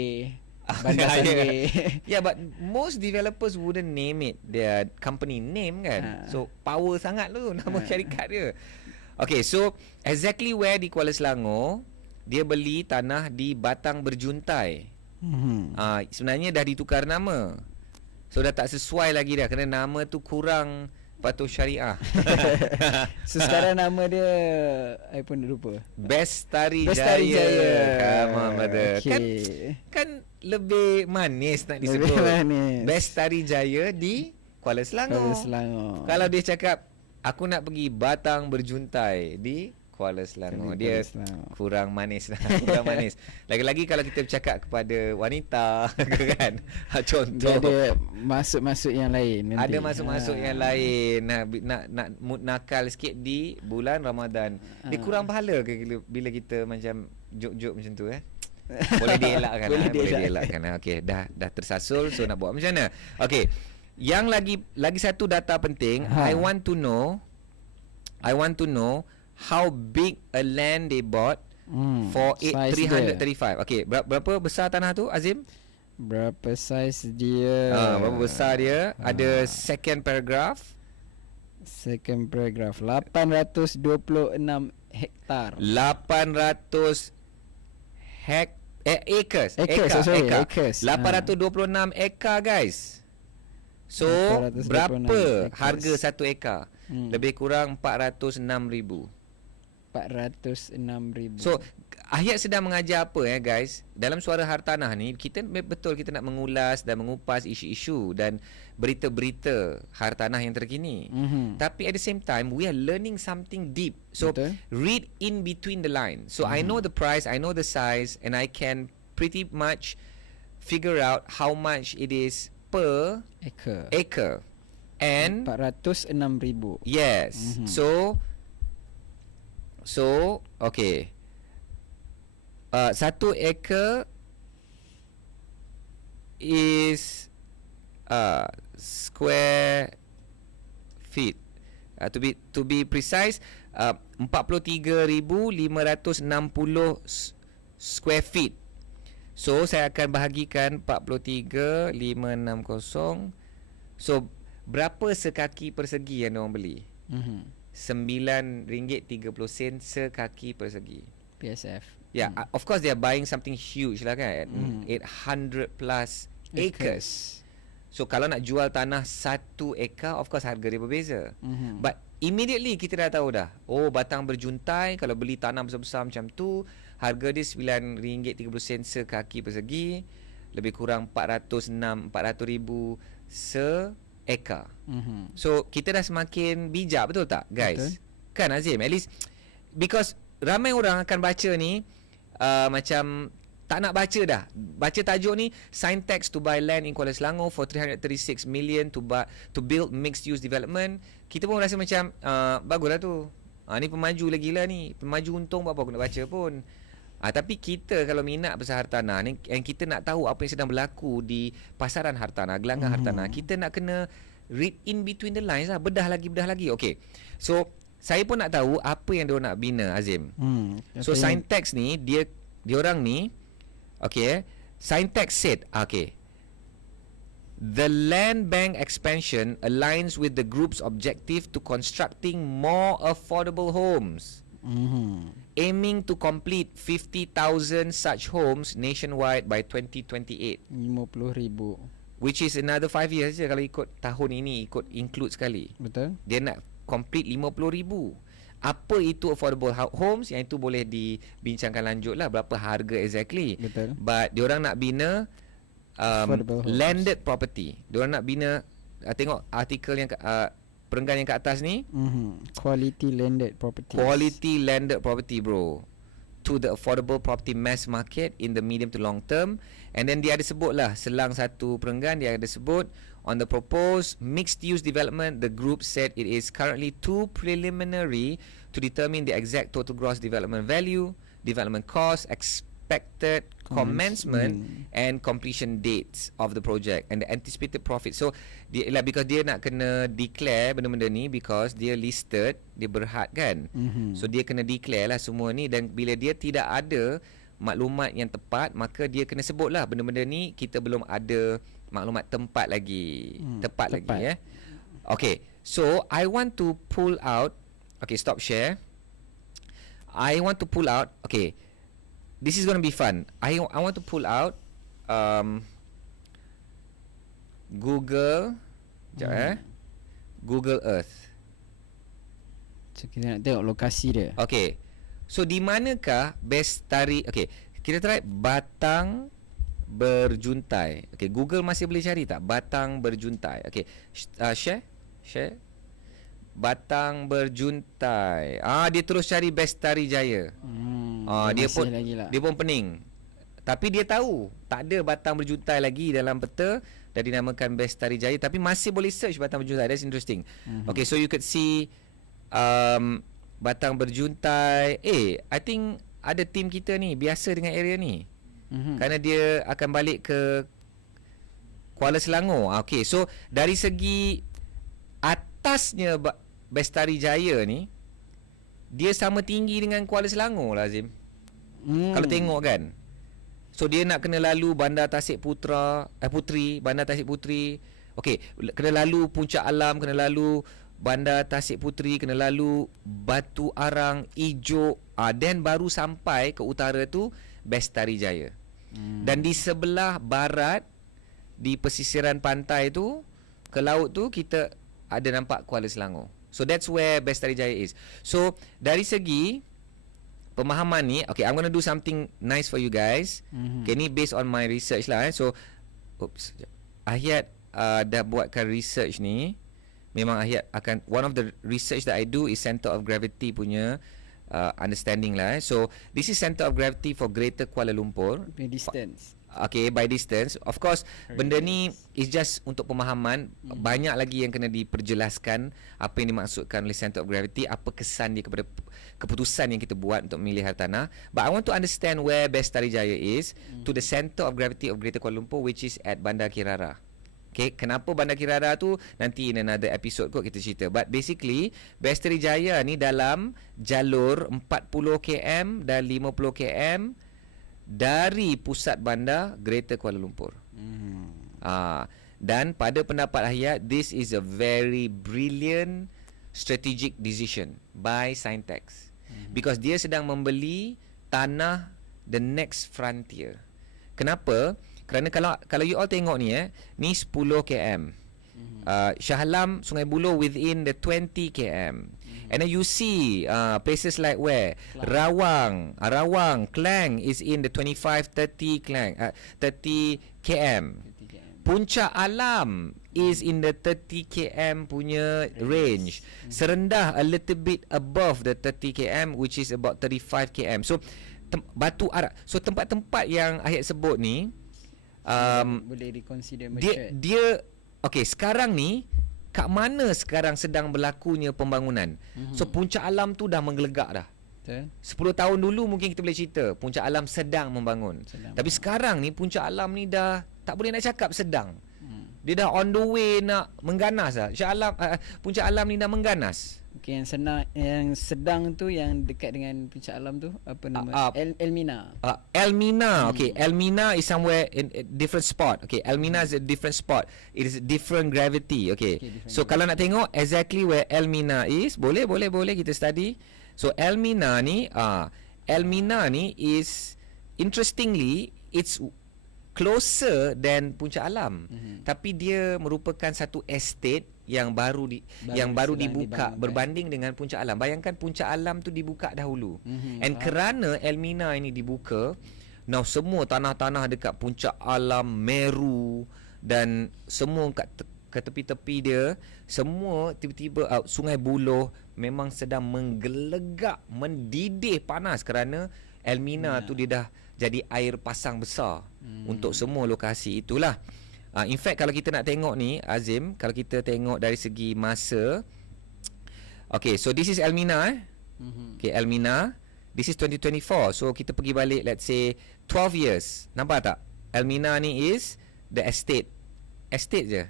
Bandar Sunway. Yeah, but most developers wouldn't name it their company name kan. So power sangat tu nama syarikat dia. Okay, so exactly where di Kuala Selangor dia beli tanah di Batang Berjuntai. Sebenarnya dah ditukar nama. So dah tak sesuai lagi dah, kerana nama tu kurang patuh syariah. So sekarang nama dia I pun lupa. Bestari Jaya. Come on brother. Okay. Kan lebih manis nak disebut. Lebih manis. Bestari Jaya di Kuala Selangor. Kalau dia cakap aku nak pergi Batang Berjuntai di Kuala Selangor, dia kurang manis lah. Kurang manis. Lagi-lagi kalau kita bercakap kepada wanita kan. Contoh dia ada masuk-masuk yang lain nanti. Ada masuk-masuk yang lain. Nak mood nakal sikit di bulan Ramadan. Dia kurang pahala ke bila kita macam jok-jok macam tu Boleh dielakkan. Boleh dielakkan. Okey, dah tersasul, so nak buat macam mana? Okey. Yang lagi satu data penting, I want to know how big a land they bought for 335. Okay, berapa besar tanah tu, Azim? Berapa size dia? Berapa besar dia? Ada second paragraph. 826 hektar. 800 acres. 826 ekar guys. So berapa harga satu ekar? Lebih kurang 406,000. 406,000. So Ahyat sedang mengajar apa guys? Dalam Suara Hartanah ni kita nak mengulas dan mengupas isu-isu dan berita-berita hartanah yang terkini. Tapi at the same time we are learning something deep. So read in between the line. So I know the price, I know the size, and I can pretty much figure out how much it is per acre. And 406,000. Yes. So okay. 1 acre is square feet. To be precise, 43,560 square feet. So saya akan bahagikan 43,560. So berapa sekaki persegi yang orang beli? RM9.30 sekaki persegi. PSF. Yeah, of course they are buying something huge lah kan. 800 plus acres. So kalau nak jual tanah 1 ekar, of course harga dia berbeza. But immediately kita dah tahu dah, oh Batang Berjuntai kalau beli tanah besar-besar macam tu, harga dia RM9.30 sekaki persegi, lebih kurang 400,000 seekar. So kita dah semakin bijak, betul tak guys? Betul. Kan Azim? At least because ramai orang akan baca ni macam tak nak baca dah. Baca tajuk ni, Sintex to buy land in Kuala Selangor for 336 million to build mixed use development. Kita pun rasa macam baguslah tu. Ni pemaju lagi lah ni. Pemaju untung buat apa aku nak baca pun. Tapi kita kalau minat pasal hartanah ni, and kita nak tahu apa yang sedang berlaku di pasaran hartanah, gelanggang hartanah, kita nak kena read in between the lines lah. Bedah lagi. Okay. So, saya pun nak tahu apa yang dia nak bina, Azim. So, Sintex ni, dia orang ni, okay, Sintex said, okay, the land bank expansion aligns with the group's objective to constructing more affordable homes, aiming to complete 50,000 such homes nationwide by 2028. 50,000. Which is another 5 years je kalau ikut tahun ini, ikut include sekali. Betul. Dia nak complete 50,000. Apa itu affordable homes? Yang itu boleh dibincangkan lanjut lah, berapa harga exactly. Betul. But diorang nak bina landed property. Diorang nak bina, tengok artikel yang perenggan yang kat atas ni, quality landed property. Quality landed property, bro, to the affordable property mass market in the medium to long term. And then dia ada sebut lah, selang satu perenggan dia ada sebut, on the proposed mixed-use development, the group said it is currently too preliminary to determine the exact total gross development value, development cost, expected commencement and completion dates of the project and the anticipated profit. So, because dia nak kena declare benda-benda ni, because dia listed, dia berhad kan. So, dia kena declare lah semua ni, dan bila dia tidak ada maklumat yang tepat, maka dia kena sebut lah benda-benda ni kita belum ada maklumat tempat lagi. Tepat lagi. Okay, so I want to pull out. Okay, stop share. I want to pull out. Okay, this is going to be fun. I want to pull out Google. Google Earth. So kita nak tengok lokasi dia. Okay, so di manakah Bestari? Okay, kita try Batang Berjuntai. Okay, Google masih boleh cari tak Batang Berjuntai? Okay, share. Batang Berjuntai. Dia terus cari Bestari Jaya. Dia pun pening. Tapi dia tahu tak ada Batang Berjuntai lagi dalam peta, dah dinamakan Bestari Jaya, tapi masih boleh search Batang Berjuntai. That's interesting. Okay, so you could see Batang Berjuntai. I think ada tim kita ni biasa dengan area ni. Kerana dia akan balik ke Kuala Selangor. Okay, so dari segi atasnya Bestari Jaya ni, dia sama tinggi dengan Kuala Selangor lah, Azim. Kalau tengok kan. So dia nak kena lalu Bandar Tasik Puteri, Bandar Tasik Puteri. Okay, kena lalu Puncak Alam, kena lalu Bandar Tasik Puteri, kena lalu Batu Arang, Ijuk, then baru sampai ke utara tu Bestari Jaya. Dan di sebelah barat, di pesisiran pantai tu, ke laut tu, kita ada nampak Kuala Selangor. So that's where Bestari Jaya is. So dari segi pemahaman ni, okay, I'm going to do something nice for you guys. Okay, ni based on my research lah. So Ahyat dah buatkan research ni. Memang Ahyat akan, one of the research that I do is center of gravity punya understanding lah. So this is center of gravity for Greater Kuala Lumpur. By distance. Okay, by distance. Of course, benda ni is just untuk pemahaman. Banyak lagi yang kena diperjelaskan apa yang dimaksudkan oleh center of gravity, apa kesan dia kepada keputusan yang kita buat untuk memilih hartanah. But I want to understand where Bestari Jaya is to the center of gravity of Greater Kuala Lumpur, which is at Bandar Kirara. Okay, kenapa Bandar Kirara tu nanti in another episode kot kita cerita. But basically, Bestari Jaya ni dalam jalur 40 km dan 50 km dari pusat bandar Greater Kuala Lumpur. Dan pada pendapat Ahyat, this is a very brilliant strategic decision by Sintex. Because dia sedang membeli tanah the next frontier. Kenapa? Kerana kalau you all tengok ni ni 10 km. Shah Alam, Sungai Buloh within the 20 km. And then you see places like where Rawang, Klang is in the 25 30 km. Puncak Alam is in the 30 km punya range. Serendah a little bit above the 30 km, which is about 35 km. So Batu Arak. So tempat-tempat yang Ahid sebut ni boleh reconsider dia okey, sekarang ni kat mana sekarang sedang berlakunya pembangunan. So Puncak Alam tu dah menggelegak dah. Betul. 10 tahun dulu mungkin kita boleh cerita Puncak Alam sedang membangun. Tapi sekarang ni Puncak Alam ni dah tak boleh nak cakap sedang. Dia dah on the way nak mengganas dah. Puncak Alam ni dah mengganas. Okey, yang sedang tu yang dekat dengan Puncak Alam tu apa nama? Elmina. Elmina. Okay, Elmina is somewhere in a different spot. Okay, Elmina is a different spot. It is different gravity. Okay, so kalau nak tengok exactly where Elmina is, boleh kita study. So Elmina ni is interestingly it's closer than Puncak Alam. Tapi dia merupakan satu estate yang baru dibuka berbanding dengan Puncak Alam. Bayangkan Puncak Alam tu dibuka dahulu. And kerana Elmina ini dibuka, now semua tanah-tanah dekat Puncak Alam, Meru dan semua kat tepi-tepi dia, semua tiba-tiba Sungai Buloh memang sedang menggelegak, mendidih panas kerana Elmina tu dia dah jadi air pasang besar untuk semua lokasi itulah. In fact kalau kita nak tengok ni Azim, kalau kita tengok dari segi masa, okay, so this is Elmina okay, Elmina, this is 2024. So kita pergi balik let's say 12 years. Nampak tak? Elmina ni is the estate je.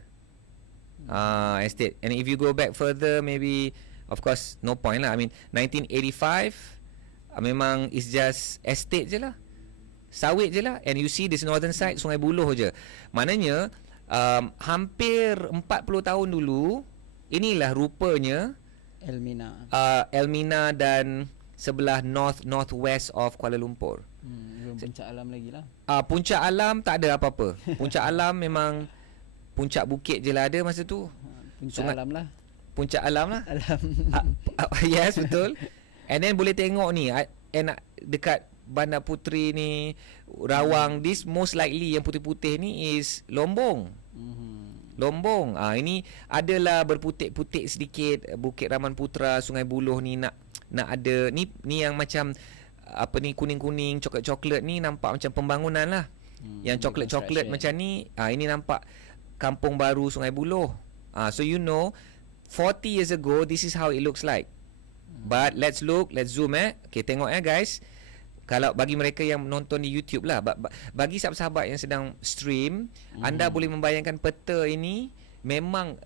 Estate. And if you go back further, maybe of course no point lah. I mean 1985 memang is just estate je lah, sawit je lah. And you see this northern side Sungai Buloh je. Maknanya hampir 40 tahun dulu inilah rupanya Elmina dan sebelah northwest of Kuala Lumpur. Puncak Alam lagi lah. Puncak Alam tak ada apa-apa. Puncak Alam memang puncak bukit je lah ada masa tu. Puncak Alam lah. Puncak Alam lah. Yes, betul. And then boleh tengok ni dekat Bandar Puteri ni, Rawang, this most likely yang putih-putih ni is Lombong. Lombong. Ini adalah berputik-putik sedikit. Bukit Raman Putra, Sungai Buloh ni nak ada ni yang macam apa ni kuning-kuning, coklat-coklat ni nampak macam pembangunan lah. Yang coklat-coklat macam ni, ini nampak Kampung Baru Sungai Buloh. So you know 40 years ago this is how it looks like. But let's zoom Okay, tengok guys. Kalau bagi mereka yang menonton di YouTube lah, bagi sahabat-sahabat yang sedang stream, anda boleh membayangkan peta ini memang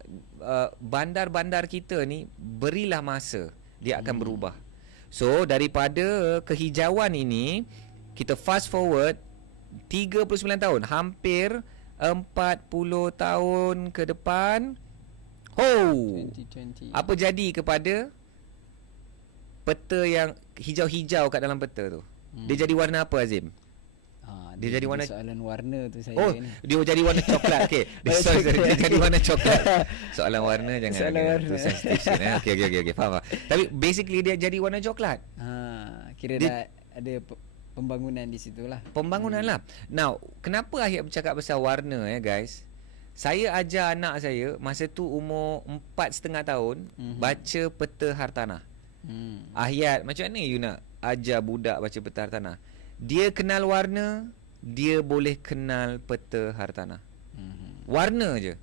bandar-bandar kita ni berilah masa dia akan berubah. So daripada kehijauan ini kita fast forward 39 tahun, hampir 40 tahun ke depan. 2020. Apa jadi kepada peta yang hijau-hijau kat dalam peta tu? Dia jadi warna apa, Azim? Dia jadi warna soalan warna tu saya ni. Dia jadi warna coklat. Okey. Dia jadi warna coklat. Soalan warna jangan. Soalan warna. Okey, faham. Tapi basically dia jadi warna coklat. Kira dah ada pembangunan di situ lah. Pembangunan lah. Now, kenapa Ahid bercakap pasal warna guys? Saya ajar anak saya masa tu umur 4.5 tahun baca peta hartanah. Ahiyat, macam mana you nak ajar budak baca peta hartanah? Dia kenal warna, dia boleh kenal peta hartanah. Warna je.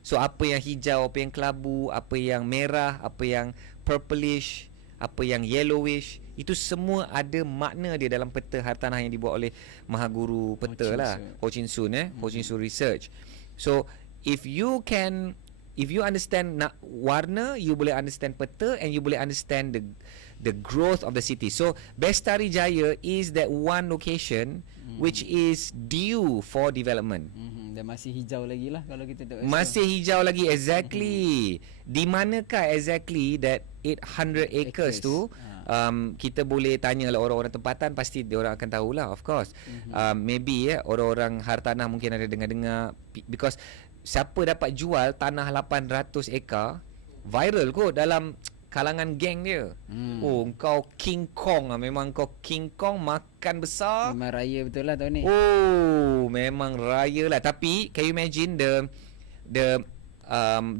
So apa yang hijau, apa yang kelabu, apa yang merah, apa yang purplish, apa yang yellowish, itu semua ada makna dia dalam peta hartanah yang dibuat oleh Mahaguru Peta lah, Ho Chin Soon Ho Chin Soon Research. So if you understand warna, you boleh understand peta and you boleh understand the growth of the city. So Bestari Jaya is that one location which is due for development. Dan masih hijau lagi lah kalau kita tengok. Masih hijau lagi, exactly. Di manakah exactly that 800 acres tu? Kita boleh tanya lah orang-orang tempatan, pasti dia orang akan tahulah, of course. Maybe orang-orang hartanah mungkin ada dengar-dengar, because siapa dapat jual tanah 800 ekar viral kot dalam kalangan geng dia. Oh, kau King Kong lah. Memang kau King Kong, makan besar. Memang raya betul lah tahun ni. Oh, memang raya lah. Tapi can you imagine the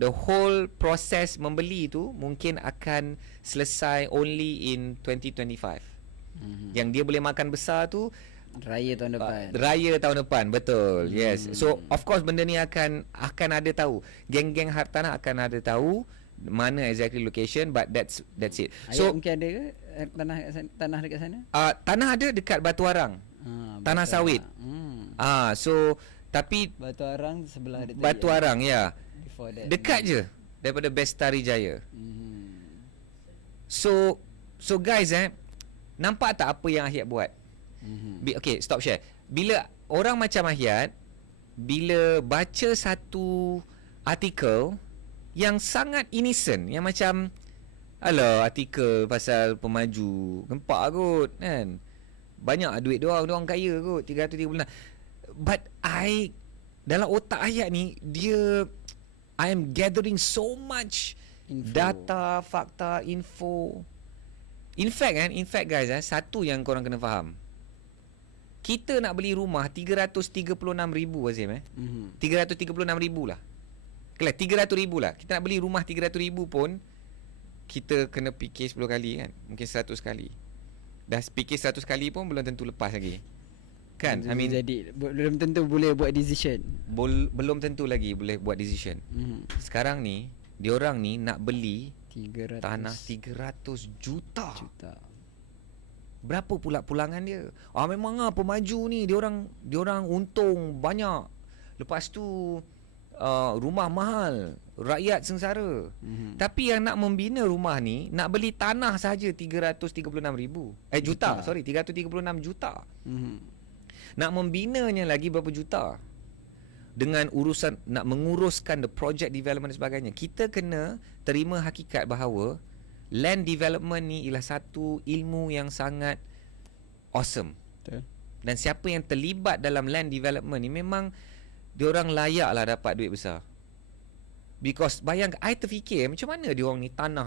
the whole process membeli tu mungkin akan selesai only in 2025. Yang dia boleh makan besar tu Raya tahun depan. raya tahun depan, betul. Yes. So of course benda ni akan ada tahu. Geng-geng hartanah akan ada tahu mana exactly location, but that's it. Ayat So mungkin ada ke tanah dekat sana? tanah ada dekat Batu Arang. Tanah Batu sawit. Arang. So tapi Batu Arang sebelah dia. Batu Arang ya. Before that. Dekat je daripada Bestari Jaya. Hmm. So guys, nampak tak apa yang Ahyat buat? Okay, stop share. Bila orang macam Ahyat, bila baca satu artikel yang sangat innocent, yang macam alah, artikel pasal pemaju, gempak kot kan, banyak duit diorang kaya kot, 336. But dalam otak Ahyat ni, I am gathering so much data, fakta, info. In fact guys, satu yang korang kena faham, kita nak beli rumah 336,000 Azim 336,000 lah. Kalau 300,000 lah. Kita nak beli rumah 300,000 pun kita kena fikir 10 kali kan. Mungkin 100 kali. Dah fikir 100 kali pun belum tentu lepas lagi. Kan? Jadi belum tentu boleh buat decision. Belum tentu lagi boleh buat decision. Sekarang ni diorang ni nak beli 300 tanah 300 juta. Berapa pula pulangan dia? Memang pemaju ni diorang untung banyak. Lepas tu rumah mahal, rakyat sengsara. Tapi yang nak membina rumah ni, nak beli tanah saja 336,000 juta. 336 juta. Nak membinanya lagi berapa juta? Dengan urusan nak menguruskan the project development dan sebagainya. Kita kena terima hakikat bahawa land development ni ialah satu ilmu yang sangat awesome. Betul. Dan siapa yang terlibat dalam land development ni memang diorang layaklah dapat duit besar. Because bayangkan, I terfikir macam mana diorang ni tanah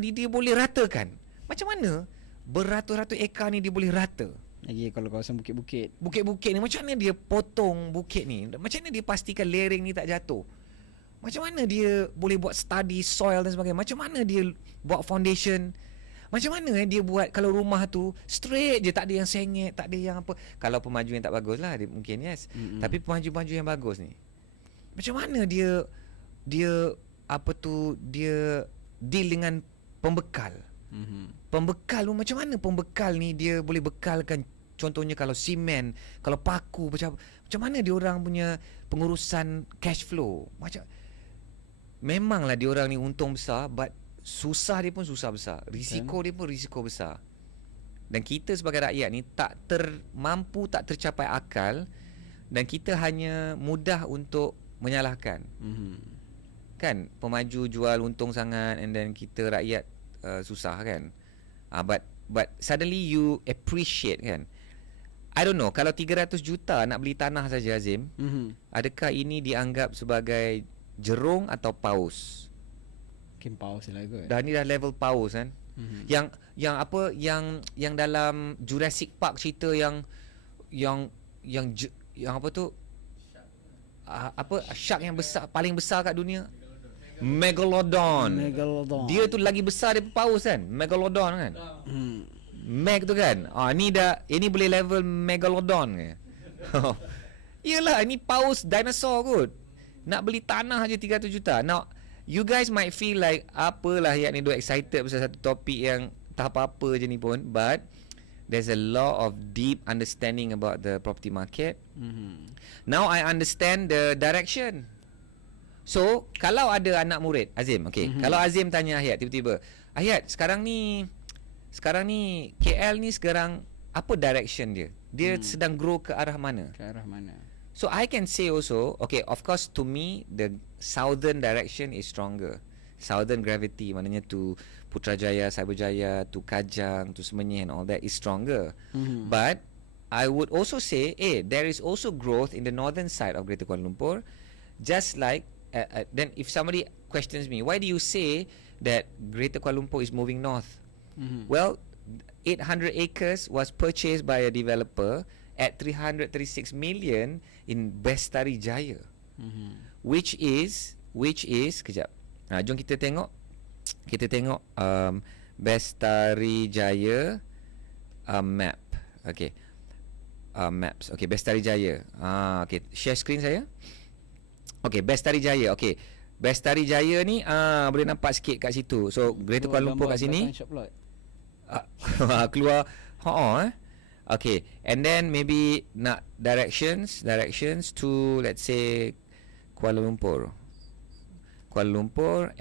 ni dia boleh ratakan. Macam mana beratus-ratus ekar ni dia boleh rata? Lagi kalau kawasan bukit-bukit. Bukit-bukit ni macam mana dia potong bukit ni? Macam mana dia pastikan lereng ni tak jatuh? Macam mana dia boleh buat study soil dan sebagainya? Macam mana dia buat foundation? Macam mana dia buat kalau rumah tu straight je, tak ada yang sengit, tak ada yang apa. Kalau pemaju yang tak bagus lah, mungkin yes. Tapi pemaju-pemaju yang bagus ni, macam mana dia deal dengan pembekal. Pembekal tu macam mana pembekal ni dia boleh bekalkan, contohnya kalau simen, kalau paku, macam mana dia orang punya pengurusan cash flow. Memanglah dia orang ni untung besar, but susah dia pun susah besar, risiko dia pun risiko besar. Dan kita sebagai rakyat ni tak tercapai akal, dan kita hanya mudah untuk menyalahkan. Kan pemaju jual untung sangat, and then kita rakyat susah kan. But suddenly you appreciate kan. I don't know, kalau 300 juta nak beli tanah saja Azim, adakah ini dianggap sebagai jerung atau paus? Mungkin paus lah kot. Ni dah level paus kan. Yang dalam Jurassic Park cerita yang apa tu? Shark yang besar, paling besar kat dunia. Megalodon. Dia tu lagi besar daripada paus kan? Megalodon kan? Meg tu kan? Ini boleh level Megalodon ke? Yelah, ini paus dinosaur kot. Nak beli tanah je 300 juta. Now, you guys might feel like apalah yang ni duk excited pasal satu topik yang tak apa-apa je ni pun, but there's a lot of deep understanding about the property market. Now I understand the direction. So, kalau ada anak murid Azim, kalau Azim tanya Ahyat tiba-tiba, Ahyat, sekarang ni KL ni sekarang apa direction dia? Dia sedang grow ke arah mana? So I can say also, of course to me the southern direction is stronger. Southern gravity, maknanya to Putrajaya, Cyberjaya, to Kajang, to Semenyih and all that is stronger. But I would also say, there is also growth in the northern side of Greater Kuala Lumpur. Just like then if somebody questions me, why do you say that Greater Kuala Lumpur is moving north? Well, 800 acres was purchased by a developer at 336 million in Bestari Jaya. which is kejap. Jom kita tengok Bestari Jaya map. Okay. Maps. Okay, Bestari Jaya. Okay, share screen saya. Okay, Bestari Jaya. Okay. Bestari Jaya ni boleh nampak sikit kat situ. So Greater Kuala Lumpur kat sini. Keluar Okay, and then maybe nak directions to, let's say, Kuala Lumpur,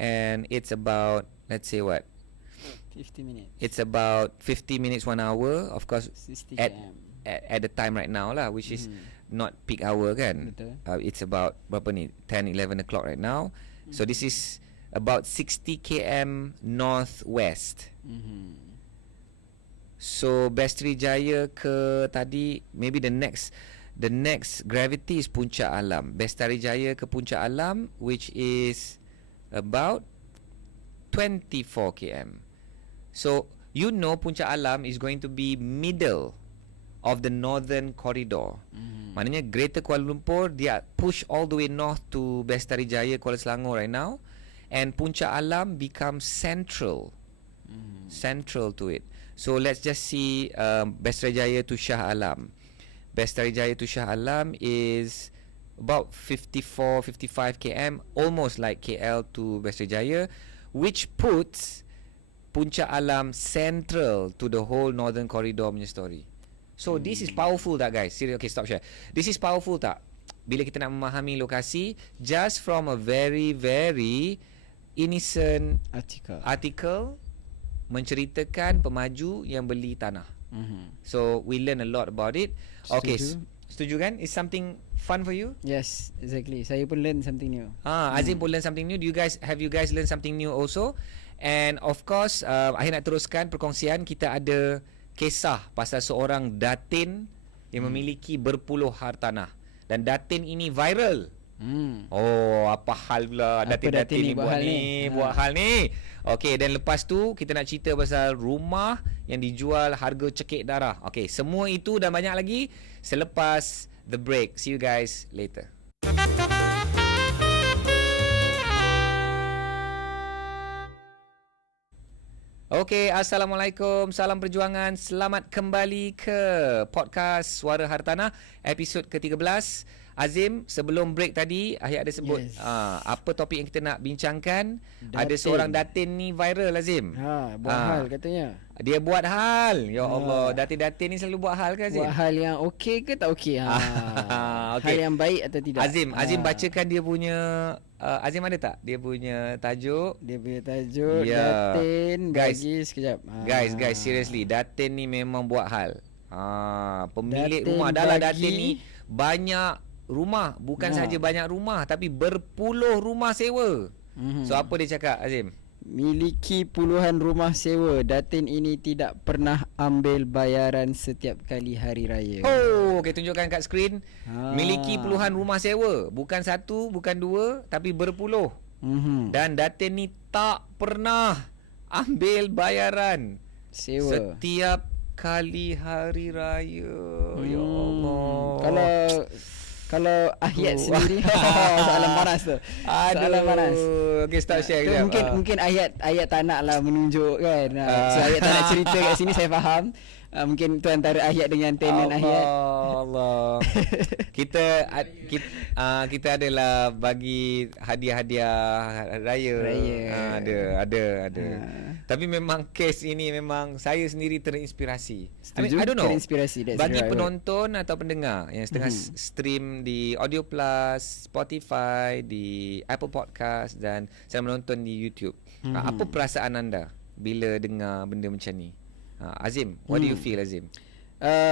and it's about, let's say what, 50 minutes. It's about 50 minutes 1 hour, of course, 60 at km. at the time right now lah, which is not peak hour kan. Betul. It's about berapa ni, 10-11 o'clock right now. So this is about 60 km northwest. So Bestari Jaya ke tadi, maybe the next gravity is Puncak Alam. Bestari Jaya ke Puncak Alam, which is about 24 km. So you know Puncak Alam is going to be middle of the northern corridor. Maknanya Greater Kuala Lumpur, dia push all the way north to Bestari Jaya, Kuala Selangor right now, and Puncak Alam becomes central to it. So let's just see Bestari Jaya to Shah Alam. Bestari Jaya to Shah Alam is about 54-55 km, almost like KL to Bestari Jaya, which puts Puncak Alam central to the whole northern corridor punya story. So this is powerful tak guys? Seriously, okay, stop share. This is powerful tak? Bila kita nak memahami lokasi just from a very very innocent article menceritakan pemaju yang beli tanah. So we learn a lot about it. Okay, setuju kan? Is something fun for you? Yes, exactly. Saya pun learn something new. Azim pun learn something new. Have you guys learn something new also? And of course, Akhir nak teruskan perkongsian. Kita ada kisah pasal seorang datin yang memiliki berpuluh hartanah, dan datin ini viral. Oh, apa hal pula datin-datin ni buat hal ni. Okey, dan lepas tu kita nak cerita pasal rumah yang dijual harga cekik darah. Okey, semua itu dan banyak lagi selepas the break. See you guys later. Okey, Assalamualaikum, salam perjuangan. Selamat kembali ke podcast Suara Hartanah episod ke-13. Azim, sebelum break tadi Akhir ada sebut apa topik yang kita nak bincangkan. Ada seorang datin ni viral, Azim. Buat hal katanya. Dia buat hal. Ya Allah, datin-datin ni selalu buat hal ke Azim? Buat hal yang okey ke tak okey? Okay. Hal yang baik atau tidak? Azim bacakan dia punya Azim ada tak? Dia punya tajuk. Datin bagi sekejap. Guys, seriously, datin ni memang buat hal. Pemilik datin rumah adalah datin ni banyak rumah, bukan sahaja banyak rumah tapi berpuluh rumah sewa. So apa dia cakap, Azim? Miliki puluhan rumah sewa, datin ini tidak pernah ambil bayaran setiap kali hari raya. Okay, tunjukkan kat skrin. Miliki puluhan rumah sewa, bukan satu, bukan dua, tapi berpuluh. Dan datin ni tak pernah ambil bayaran sewa setiap kali hari raya. Ya Allah. Kalau Ahyat sendiri soalan panas tu. Soalan panas. Okay, start share kejap. Mungkin Ahyat tak nak lah menunjuk kan. So Ahyat tak nak cerita kat sini, saya faham. Mungkin tu antara Ahyat dengan tenant Ahyat. Allah. Kita adalah bagi hadiah-hadiah raya. Ada. Tapi memang kes ini memang saya sendiri terinspirasi. I don't know. Terinspirasi. Bagi penonton atau pendengar yang setengah stream di Audio Plus, Spotify, di Apple Podcast dan saya menonton di YouTube. Apa perasaan anda bila dengar benda macam ni? Azim, what do you feel, Azim?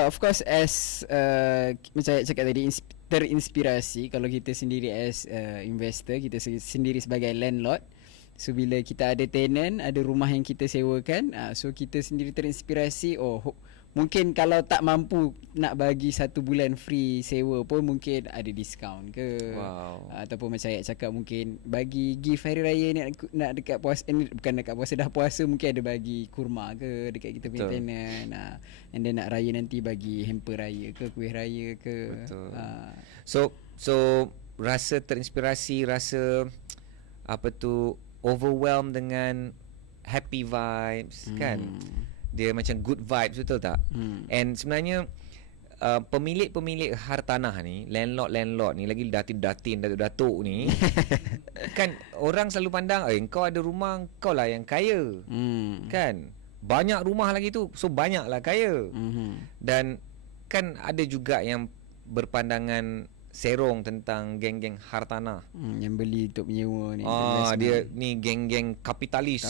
Of course, as macam saya cakap tadi, terinspirasi. Kalau kita sendiri as investor, kita sendiri sebagai landlord, so bila kita ada tenant, ada rumah yang kita sewakan, so kita sendiri terinspirasi. Mungkin kalau tak mampu nak bagi 1 bulan free sewa pun mungkin ada diskaun ke. Ataupun macam saya cakap, mungkin bagi gift hari raya ni nak dekat puasa, bukan dekat puasa, dah puasa, mungkin ada bagi kurma ke dekat kita punya tenant. And then nak raya nanti bagi hamper raya ke, kuih raya ke. So rasa terinspirasi, rasa apa tu, overwhelmed dengan happy vibes kan. Dia macam good vibes, betul tak? And sebenarnya pemilik-pemilik hartanah ni, landlord ni, lagi datin-datin, datuk-datuk ni kan orang selalu pandang, kau ada rumah, kau lah yang kaya. Kan? Banyak rumah lagi tu, so banyaklah kaya. Dan kan ada juga yang berpandangan serong tentang geng-geng hartanah. Yang beli untuk menyewa ni. Dia ni geng-geng kapitalis.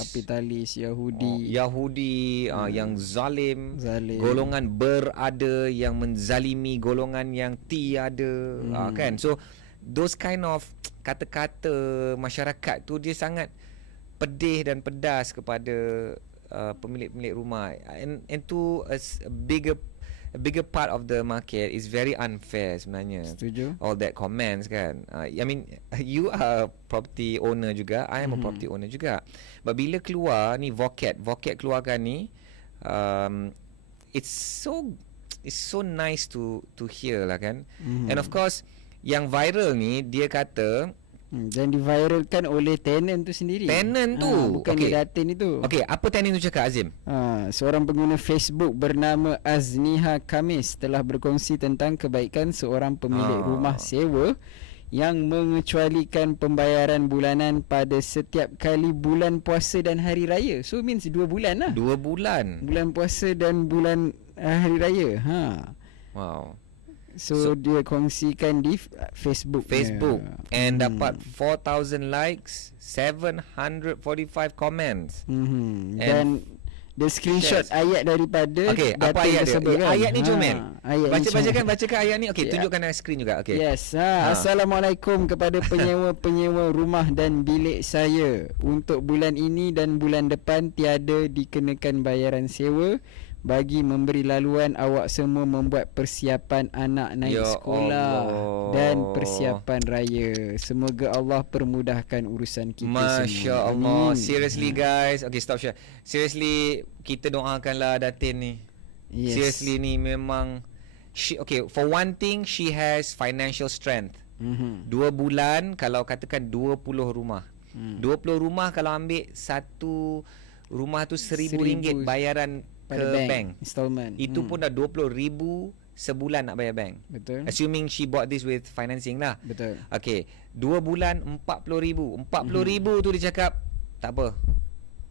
Yahudi yang zalim. Golongan berada yang menzalimi golongan yang tiada. Kan? So those kind of kata-kata masyarakat tu dia sangat pedih dan pedas kepada pemilik-pemilik rumah. And to a bigger part of the market is very unfair sebenarnya. Setuju. All that comments kan. I mean, you are a property owner juga, I am a property owner juga. But bila keluar ni Vocat keluarkan ni, it's so nice to hear lah kan. And of course yang viral ni dia kata dan diviralkan oleh tenant tu sendiri. Tenant tu bukan dia datin itu. Okey, apa tenant tu cakap, Azim? Seorang pengguna Facebook bernama Azniha Kamis telah berkongsi tentang kebaikan seorang pemilik rumah sewa yang mengecualikan pembayaran bulanan pada setiap kali bulan puasa dan hari raya. So means 2 bulan lah. 2 bulan. Bulan puasa dan bulan hari raya. Wow. So dia kongsikan di Facebook and dapat 4,000 likes, 745 comments. Dan dia screenshot ayat daripada apa ayat dia? Kan? Ayat ni jom men. Bacakan ayat ni. Tunjukkan dalam skrin juga. Yes. Assalamualaikum kepada penyewa rumah dan bilik saya. Untuk bulan ini dan bulan depan tiada dikenakan bayaran sewa. Bagi memberi laluan, awak semua membuat persiapan anak naik sekolah dan persiapan raya. Semoga Allah permudahkan urusan kita semua. Masya Allah. Seriously guys. Okay, stop share. Seriously, kita doakanlah Datin ni. Seriously ni memang for one thing, she has financial strength. 2 bulan, kalau katakan 20 rumah. 20 rumah kalau ambil satu rumah tu RM1,000 bayaran ke bank installment. Itu pun dah 20,000 sebulan nak bayar bank. Betul. Assuming she bought this with financing lah. Betul. Okay, 2 bulan 40,000. 40,000 tu dia cakap, tak apa,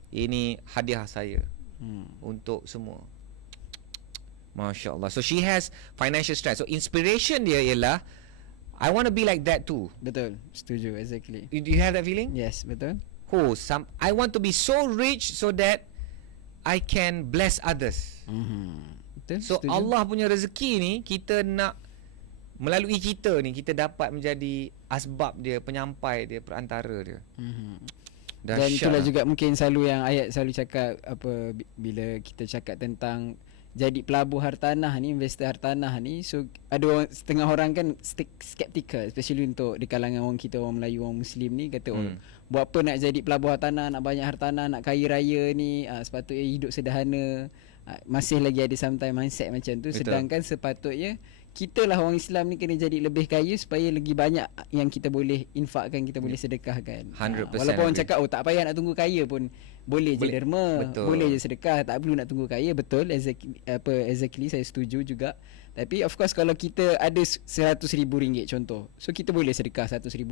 ini hadiah saya untuk semua. Masya Allah. So she has financial strength. So inspiration dia ialah, I want to be like that too. Betul. Setuju. Exactly. Do you have that feeling? Yes, betul. I want to be so rich so that I can bless others. Betul, so setuju. Allah punya rezeki ni, kita nak melalui kita ni, kita dapat menjadi asbab dia, penyampai dia, perantara dia. Dan itulah juga mungkin selalu yang ayat selalu cakap apa, bila kita cakap tentang jadi pelabur hartanah ni, investor hartanah ni. So ada setengah orang kan skeptical, especially untuk di kalangan orang kita, orang Melayu, orang Muslim ni, kata buat apa nak jadi pelabur hartanah, nak banyak hartanah, nak kaya raya ni, sepatutnya hidup sederhana. Masih lagi ada sometimes mindset macam tu. Betul. Sedangkan sepatutnya kita lah orang Islam ni kena jadi lebih kaya supaya lagi banyak yang kita boleh infakkan, kita boleh sedekahkan. 100% walaupun orang cakap tak payah nak tunggu kaya pun, boleh je derma, boleh je sedekah, tak perlu nak tunggu kaya. Betul, exactly saya setuju juga. Tapi of course kalau kita ada RM100,000 contoh, so kita boleh sedekah RM100,000.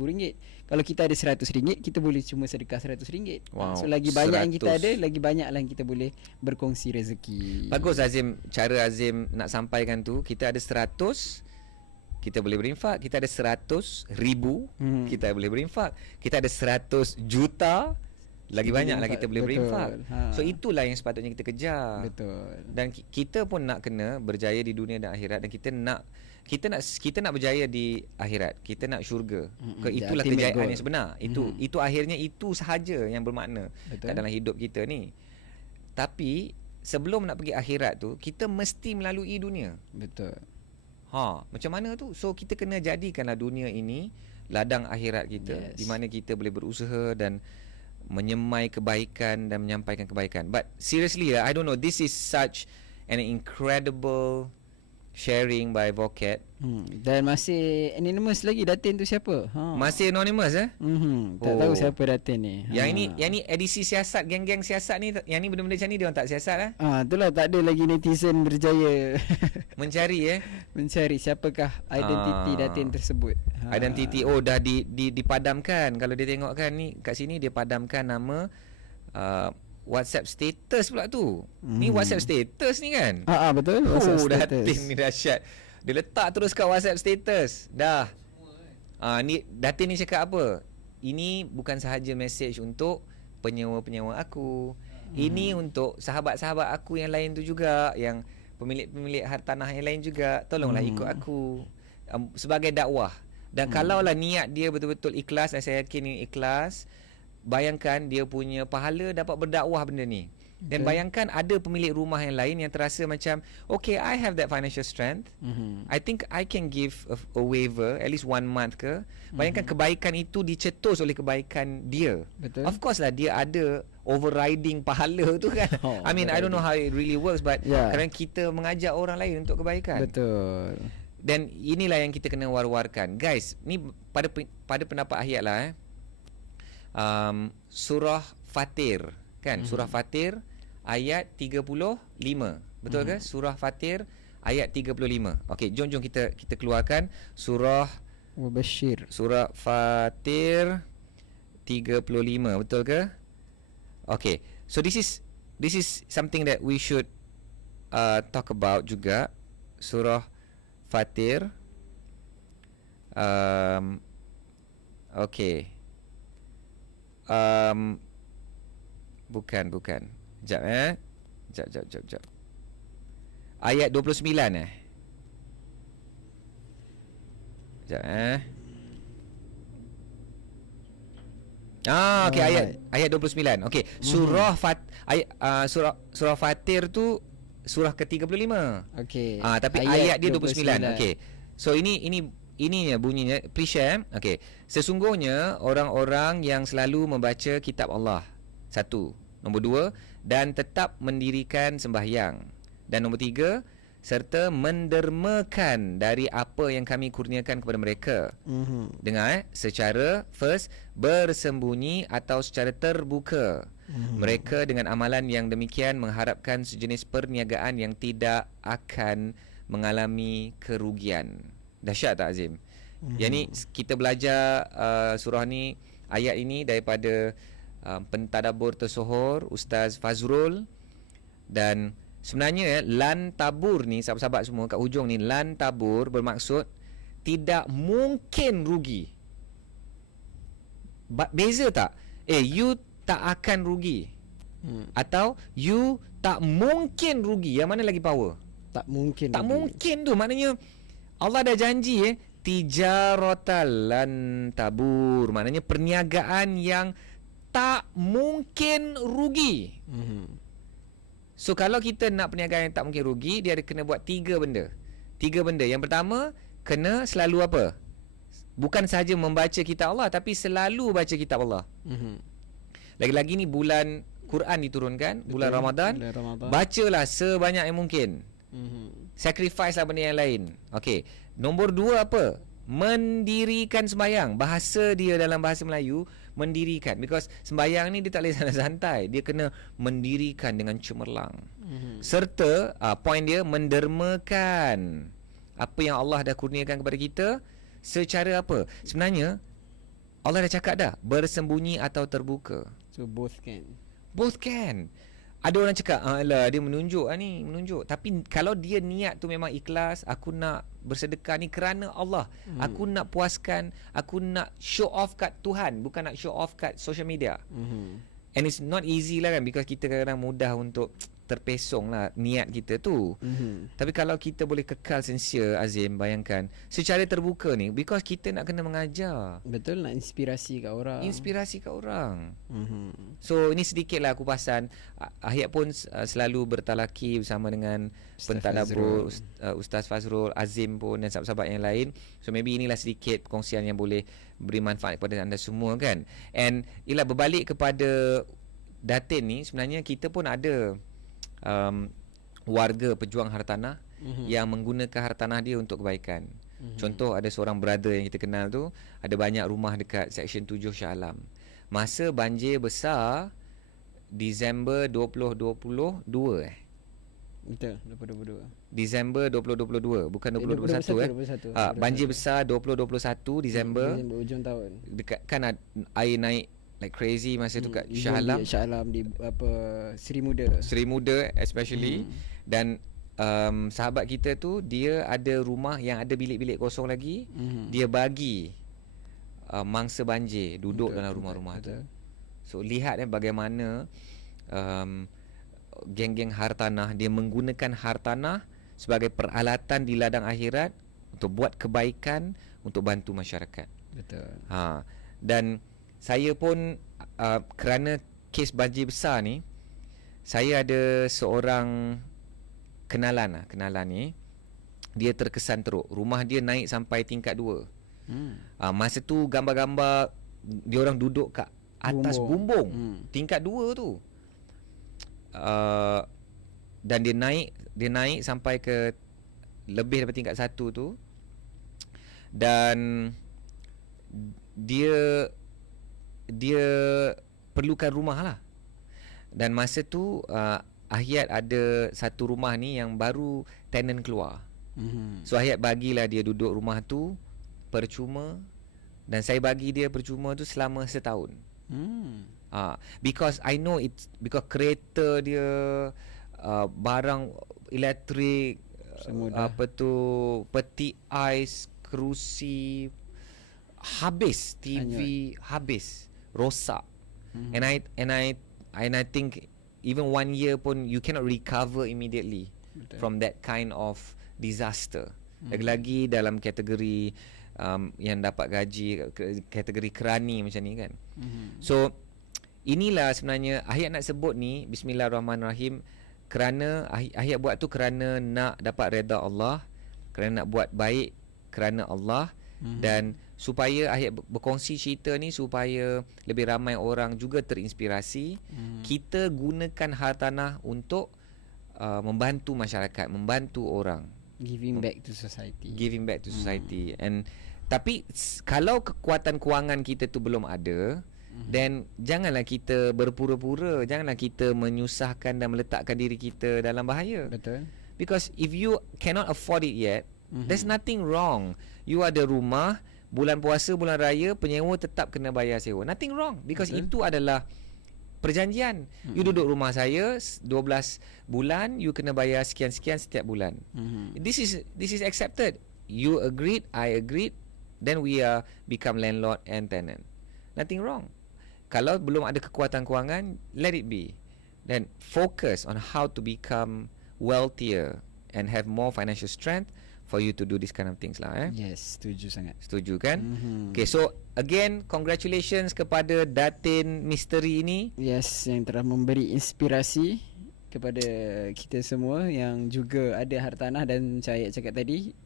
Kalau kita ada RM100, kita boleh cuma sedekah RM100. Wow, so lagi banyak 100. Yang kita ada, lagi banyak lah yang kita boleh berkongsi rezeki. Bagus Azim, cara Azim nak sampaikan tu. Kita ada 100, kita boleh berinfak. Kita ada 100,000, kita boleh berinfak. Kita ada 100 juta, lagi banyak lah kita boleh berinfak. So itulah yang sepatutnya kita kejar. Betul. Dan kita pun nak kena berjaya di dunia dan akhirat. Dan kita nak berjaya di akhirat. Kita nak syurga. Itulah kejayaan yang sebenar. Itu akhirnya itu sahaja yang bermakna. Betul. Dalam hidup kita ni. Tapi sebelum nak pergi akhirat tu, kita mesti melalui dunia. Betul. Macam mana tu? So kita kena jadikanlah dunia ini ladang akhirat kita, di mana kita boleh berusaha dan menyemai kebaikan dan menyampaikan kebaikan. But seriously, I don't know, this is such an incredible sharing by Vocat. Dan masih anonymous lagi Datin tu siapa? Masih anonymous Tak tahu siapa Datin ni. Yang ni edisi siasat, geng-geng siasat ni, yang ni benda-benda macam ni dia orang tak siasat Itulah tak ada lagi netizen berjaya mencari mencari siapakah identiti Datin tersebut. Identiti dah dipadamkan. Kalau dia tengok kan ni kat sini dia padamkan nama WhatsApp status pula tu. Ni WhatsApp status ni kan? Betul. WhatsApp status. Datin ni dahsyat. Dia letak terus kat WhatsApp status. Dah. Ni Datin ni cakap apa? Ini bukan sahaja message untuk penyewa-penyewa aku. Ini untuk sahabat-sahabat aku yang lain tu juga, yang pemilik-pemilik hartanah yang lain juga. Tolonglah ikut aku sebagai dakwah. Dan kalaulah niat dia betul-betul ikhlas, dan saya yakin ini ikhlas, bayangkan dia punya pahala dapat berdakwah benda ni. Dan bayangkan ada pemilik rumah yang lain yang terasa macam, okay, I have that financial strength. I think I can give a waiver at least 1 month ke. Bayangkan kebaikan itu dicetus oleh kebaikan dia. Betul. Of course lah dia ada overriding pahala tu kan. I mean, I don't know how it really works, but kerana kita mengajak orang lain untuk kebaikan. Betul. Dan inilah yang kita kena war-warkan. Guys, ni pada pendapat Ahyat lah surah Fatir kan, surah Fatir ayat 35. Betul ke? Surah Fatir ayat 35. Okey, jom kita keluarkan surah Wabashir. Surah Fatir 35, betul ke? Okey. So this is something that we should talk about juga. Surah Fatir. Okey. Bukan. Sekejap Sekejap. Ayat 29 Sekejap okey, ayat 29. Okey, surah surah Fatir tu surah ke-35. Okey. Tapi ayat dia 29. Okey. So ininya bunyinya, pre-share. Okey. Sesungguhnya orang-orang yang selalu membaca kitab Allah. 1. Nombor 2, dan tetap mendirikan sembahyang. Dan nombor 3, serta mendermakan dari apa yang kami kurniakan kepada mereka. Dengar secara first, bersembunyi atau secara terbuka. Mereka dengan amalan yang demikian mengharapkan sejenis perniagaan yang tidak akan mengalami kerugian. Dahsyat tak Azim? Yang ni kita belajar surah ni, ayat ini daripada pentadabbur tersohor Ustaz Fazrul. Dan sebenarnya lan tabur ni, sahabat-sahabat semua kat hujung ni, lan tabur bermaksud tidak mungkin rugi. Beza tak? You tak akan rugi, atau you tak mungkin rugi. Yang mana lagi power? Tak mungkin. Tak mungkin tu maknanya Allah dah janji tijaratal lan tabur, maknanya perniagaan yang tak mungkin rugi. So kalau kita nak perniagaan yang tak mungkin rugi, dia ada kena buat 3 benda. 3 benda. Yang pertama, kena selalu apa? Bukan sahaja membaca kitab Allah, tapi selalu baca kitab Allah. Lagi-lagi ni bulan Quran diturunkan, bulan Ramadan. Bacalah sebanyak yang mungkin. Sacrifice lah benda yang lain. Okey. Nombor 2 apa? Mendirikan sembahyang. Bahasa dia dalam bahasa Melayu, mendirikan. Because sembahyang ni dia tak boleh santai-santai. Dia kena mendirikan dengan cemerlang. Serta point dia, mendermakan apa yang Allah dah kurniakan kepada kita. Secara apa? Sebenarnya Allah dah cakap dah, bersembunyi atau terbuka. So both can. Both can. Ada orang cakap, alah dia menunjuk menunjuk. Tapi kalau dia niat tu memang ikhlas, aku nak bersedekah ni kerana Allah. Aku nak puaskan, aku nak show off kat Tuhan, bukan nak show off kat social media. And it's not easy lah kan, because kita kadang-kadang mudah untuk terpesong lah niat kita tu. Tapi kalau kita boleh kekal sincere, Azim, bayangkan secara terbuka ni, because kita nak kena mengajar. Betul, nak inspirasi kat orang. So ini sedikit lah kupasan. Ahyat pun selalu bertalaki bersama dengan pentadabbur Ustaz Fazrul, Azim pun, dan sahabat-sahabat yang lain. So maybe inilah sedikit perkongsian yang boleh beri manfaat kepada anda semua kan. And ialah berbalik kepada Datin ni, sebenarnya kita pun ada warga pejuang hartanah yang menggunakan hartanah dia untuk kebaikan. Contoh, ada seorang brother yang kita kenal tu, ada banyak rumah dekat Seksyen 7 Shah Alam. Masa banjir besar Disember 2022 Betul, 2022. Disember 2022, bukan 2021 banjir besar 2021 Disember, ujung tahun. dekat kan air naik like crazy masa tu kat Shah Alam. Shah Alam di apa Seri Muda. Seri Muda especially. Dan sahabat kita tu, dia ada rumah yang ada bilik-bilik kosong lagi. Dia bagi mangsa banjir duduk dalam rumah-rumah tu. So lihat bagaimana geng-geng hartanah, dia menggunakan hartanah sebagai peralatan di ladang akhirat untuk buat kebaikan, untuk bantu masyarakat. Betul. Dan saya pun kerana kes banjir besar ni, saya ada seorang kenalan ni, dia terkesan teruk. Rumah dia naik sampai tingkat 2. Masa tu gambar-gambar dia orang duduk kat atas bumbung tingkat 2 tu. Dan dia naik sampai ke lebih daripada tingkat 1 tu. Dan dia perlukan rumah lah. Dan masa tu Ahyat ada satu rumah ni yang baru tenant keluar. So Ahyat bagilah dia duduk rumah tu percuma, dan saya bagi dia percuma tu selama setahun. Because I know it's because kereta dia, barang elektrik, apa tu, peti ais, kerusi habis, TV habis, rosak. And I think even 1 year pun you cannot recover immediately from that kind of disaster. Lagi-lagi dalam kategori yang dapat gaji, kategori kerani macam ni kan. So inilah sebenarnya Ahyat nak sebut ni, bismillahirrahmanirrahim, kerana Ahyat buat tu kerana nak dapat redha Allah, kerana nak buat baik kerana Allah. Dan supaya Ahyat berkongsi cerita ni supaya lebih ramai orang juga terinspirasi. Kita gunakan hartanah untuk membantu masyarakat, membantu orang, giving back to society. And tapi kalau kekuatan kewangan kita tu belum ada, then janganlah kita berpura-pura, janganlah kita menyusahkan dan meletakkan diri kita dalam bahaya. Betul. Because if you cannot afford it yet, there's nothing wrong. You ada rumah, bulan puasa, bulan raya, penyewa tetap kena bayar sewa. Nothing wrong, because itu adalah perjanjian. You duduk rumah saya 12 bulan, you kena bayar sekian-sekian setiap bulan. This is accepted. You agreed, I agreed, then we are become landlord and tenant. Nothing wrong. Kalau belum ada kekuatan kewangan, let it be. Then focus on how to become wealthier and have more financial strength for you to do this kind of things lah. Yes, setuju sangat. Setuju kan? Okay, so again, congratulations kepada Datin Misteri ini. Yes, yang telah memberi inspirasi kepada kita semua yang juga ada hartanah. Dan saya cakap tadi,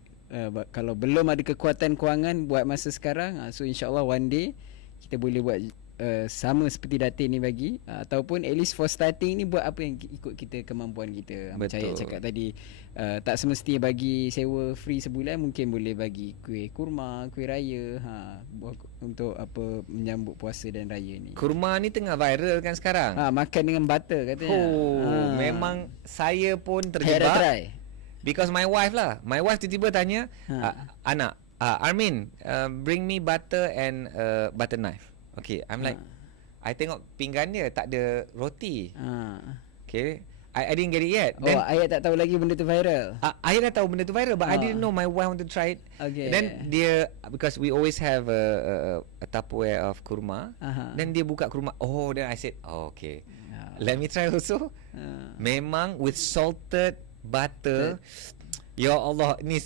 kalau belum ada kekuatan kewangan buat masa sekarang, so insyaAllah one day kita boleh buat sama seperti Datin ni bagi, ataupun at least for starting ni buat apa yang ikut kita, kemampuan kita. Macam saya cakap tadi, tak semestinya bagi sewa free sebulan, mungkin boleh bagi kuih kurma, kuih raya, untuk apa menyambut puasa dan raya ni. Kurma ni tengah viral kan sekarang. Makan dengan butter katanya. Memang saya pun terjebak. Try. Because my wife tiba-tiba tanya, anak, Armin, bring me butter and butter knife. Okay, I'm like, I tengok pinggan dia tak ada roti. Okay, I didn't get it yet. Then, Ayat tak tahu lagi benda tu viral. Ayat dah tahu benda tu viral, but I didn't know my wife want to try it. Okay. Then dia, because we always have a Tupperware of kurma. Then dia buka kurma. Oh, then I said, okay, let me try also. Memang with salted butter. Ya Allah, ni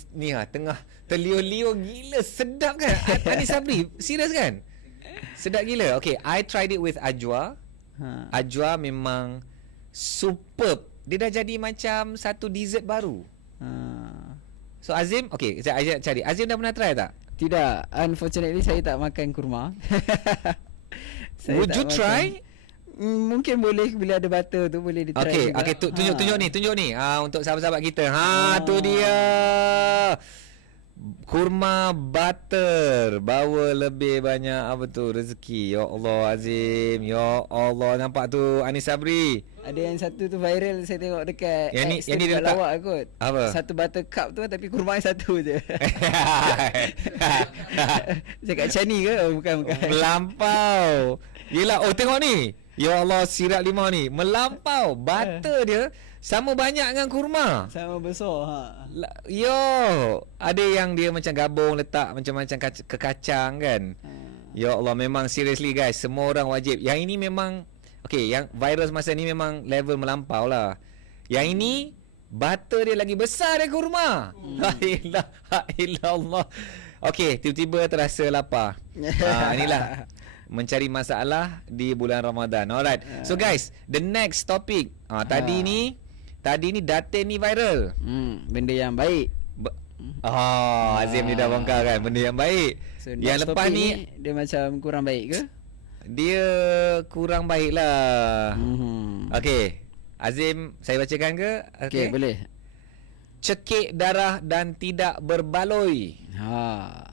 tengah terliur-liur gila, sedap kan? Anis Sabri, serius kan? Sedap gila. Okay, I tried it with Ajwa. Ajwa memang superb. Dia dah jadi macam satu dessert baru. So Azim, okay, saya cari. Azim dah pernah try tak? Tidak, unfortunately saya tak makan kurma. Would you try? Mungkin boleh bila ada butter tu boleh di-try. Okey, tunjuk ni. Untuk sahabat-sahabat kita. Tu dia. Kurma butter bawa lebih banyak apa tu rezeki. Ya Allah Azim. Ya Allah, nampak tu Anis Sabri. Ada yang satu tu viral saya tengok dekat Yang ni dia dekat letak lawak kot. apa? Satu butter cup tu tapi kurma satu je. Cakap macam ni ke? Bukan. Melampau. Yelah, tengok ni. Ya Allah, sirap limau ni melampau. Butter dia sama banyak dengan kurma. Sama besar Yo, ada yang dia macam gabung letak macam-macam kacang kan. Ya Allah, memang seriously guys, semua orang wajib. Yang ini memang yang viral semasa ni memang level melampau lah. Yang ini butter dia lagi besar dari kurma. La ilaha illallah. Tiba-tiba terasa lapar. Inilah mencari masalah di bulan Ramadan. Alright. So guys, the next topic. Tadi ni Datin ni viral. Benda yang baik. Azim ni dah bongkar kan benda yang baik. So, yang lepas ni dia macam kurang baik ke? Dia kurang baik lah. Azim, saya bacakan ke? Okey, boleh. Cekik darah dan tidak berbaloi.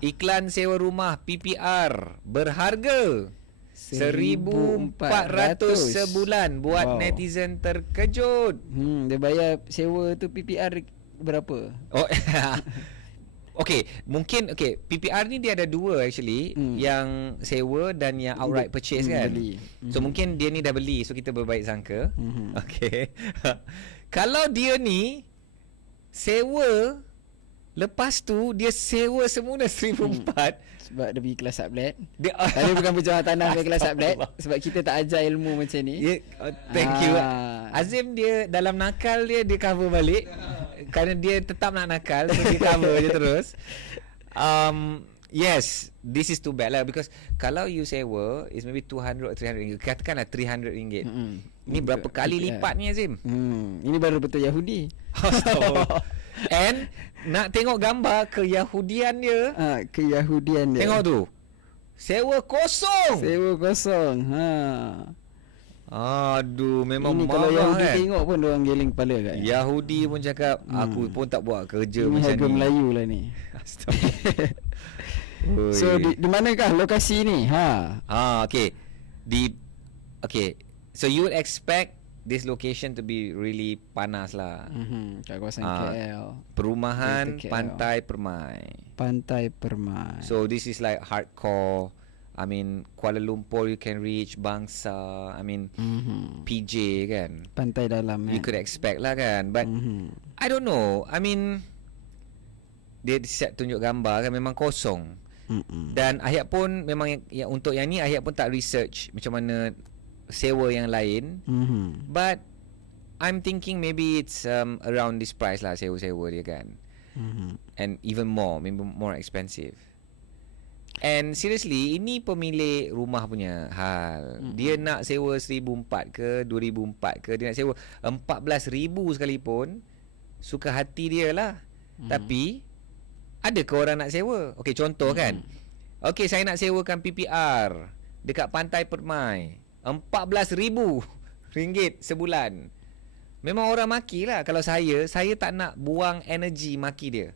Iklan sewa rumah PPR berharga 1,400 sebulan buat netizen terkejut. Dia bayar sewa tu PPR berapa? Mungkin PPR ni dia ada dua actually, yang sewa dan yang outright purchase kan. Beli. So mungkin dia ni dah beli, so kita berbaik sangka. Kalau dia ni sewa, lepas tu dia sewa semula 1,400 sebab dia pergi kelas sublet. Tadi bukan berjual tanah pergi kelas sublet sebab kita tak ajar ilmu macam ni. Thank you. Azim dia dalam nakal dia cover balik. Kerana dia tetap nak nakal, so dia cover je terus. Yes, this is too bad lah, because kalau you sewa is maybe 200 or 300 ringgit. Katakanlah 300 ringgit. Ini berapa kali lipat ni Azim? Ini baru betul Yahudi. And nak tengok gambar keyahudian dia. Keyahudian dia. Tengok tu. Sewa kosong. Aduh, memang ini marah kalau Yahudi kan. tengok pun orang geling kepala kan. Yahudi pun cakap aku pun tak buat kerja ini macam harga ni. Melayu lah ni. So di manakah lokasi ni? So you would expect this location to be really panas lah. Kat kawasan KL. Perumahan KL. Pantai Permai. So this is like hardcore. I mean, Kuala Lumpur you can reach, Bangsa, I mean PJ kan. Pantai dalam You could expect lah kan. But I don't know. I mean, dia siap tunjuk gambar kan memang kosong. Dan Ahyat pun memang yang untuk yang ni Ahyat pun tak research macam mana sewa yang lain. But I'm thinking maybe it's around this price lah, sewa-sewa dia kan. And even more, maybe more expensive. And seriously, ini pemilik rumah punya hal. Dia nak sewa 1,400 ke 2,400 ke, dia nak sewa 14,000 sekalipun, suka hati dia lah. Tapi ada ke orang nak sewa? Okey, contoh kan. Okey, saya nak sewakan PPR dekat Pantai Permai, RM14,000 sebulan. Memang orang maki lah. Kalau saya tak nak buang energi maki dia.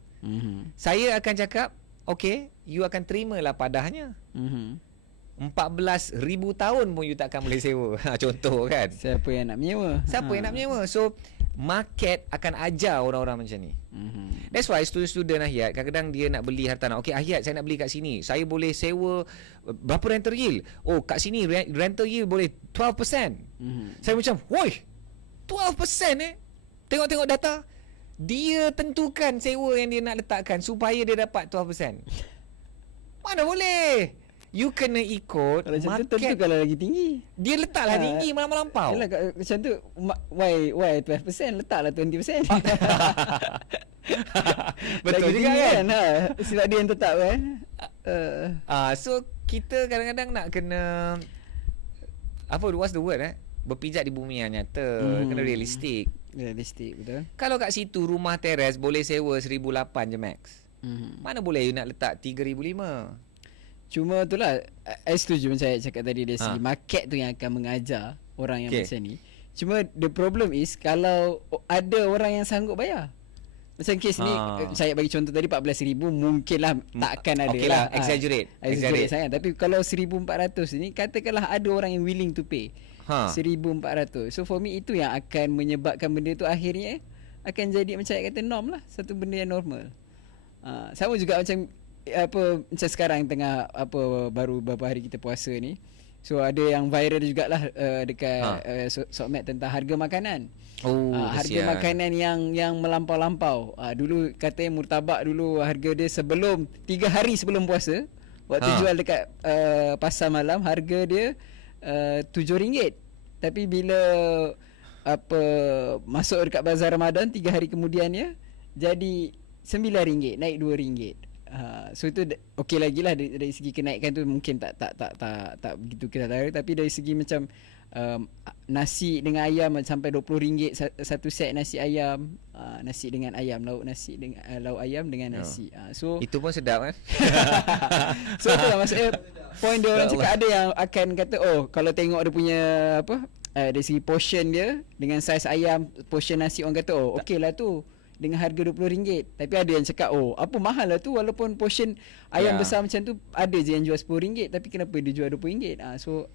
Saya akan cakap, okey, you akan terimalah padahnya. 14,000 tahun pun you takkan boleh sewa. Contoh kan. Siapa yang nak menyewa? Yang nak menyewa? So market akan ajar orang-orang macam ni. That's why student Ahyat kadang-kadang dia nak beli hartanah. Okey Ahyat, saya nak beli kat sini. Saya boleh sewa berapa rental yield? Oh, kat sini rental yield boleh 12%. Saya macam, woi, 12% Tengok-tengok data. Dia tentukan sewa yang dia nak letakkan supaya dia dapat 12%. Mana boleh? You kena ikut kalau market. Tentu kalau lagi tinggi. Dia letaklah tinggi melampau. Yalah, macam tu why 12%, letaklah 20%. Betul juga kan? Sebab dia yang tetap kan. So kita kadang-kadang nak kena what's the word berpijak di bumi yang nyata. Kena realistik. Realistik, betul. Kalau kat situ rumah teres boleh sewa 1,800 je max. Mana boleh you nak letak 3,500? Cuma itulah, I setuju macam saya cakap tadi, dari segi market tu yang akan mengajar orang yang Okay. macam ni. Cuma the problem is kalau ada orang yang sanggup bayar. Macam kes ni saya bagi contoh tadi 14,000 mungkinlah takkan ada okay lah, exaggerate. Exaggerate sangat. Tapi kalau 1,400 ni katakanlah ada orang yang willing to pay. 1,400. So for me itu yang akan menyebabkan benda tu akhirnya akan jadi macam kata norm lah, satu benda yang normal. Sama juga macam macam sekarang tengah baru beberapa hari kita puasa ni. So ada yang viral jugalah dekat Sokmed tentang harga makanan. Harga makanan yang melampau-lampau. Dulu katanya murtabak dulu harga dia sebelum 3 hari sebelum puasa, waktu jual dekat pasar malam harga dia RM7. Tapi bila masuk dekat bazar Ramadan 3 hari kemudiannya jadi RM9, naik RM2. So itu okey lagi lah dari segi kenaikan tu mungkin tak begitu kita tahu, tapi dari segi macam nasi dengan ayam sampai RM20 satu set nasi ayam, nasi dengan ayam, lauk nasi dengan lauk ayam dengan nasi. So itu pun sedap kan. So itulah maksudnya point dia orang cakap ada yang akan kata kalau tengok dia punya dari segi portion dia dengan saiz ayam, portion nasi, orang kata okey lah tu dengan harga RM20. Tapi ada yang cakap apa mahal lah tu, walaupun portion ayam besar macam tu ada je yang jual RM10, tapi kenapa dia jual RM20? So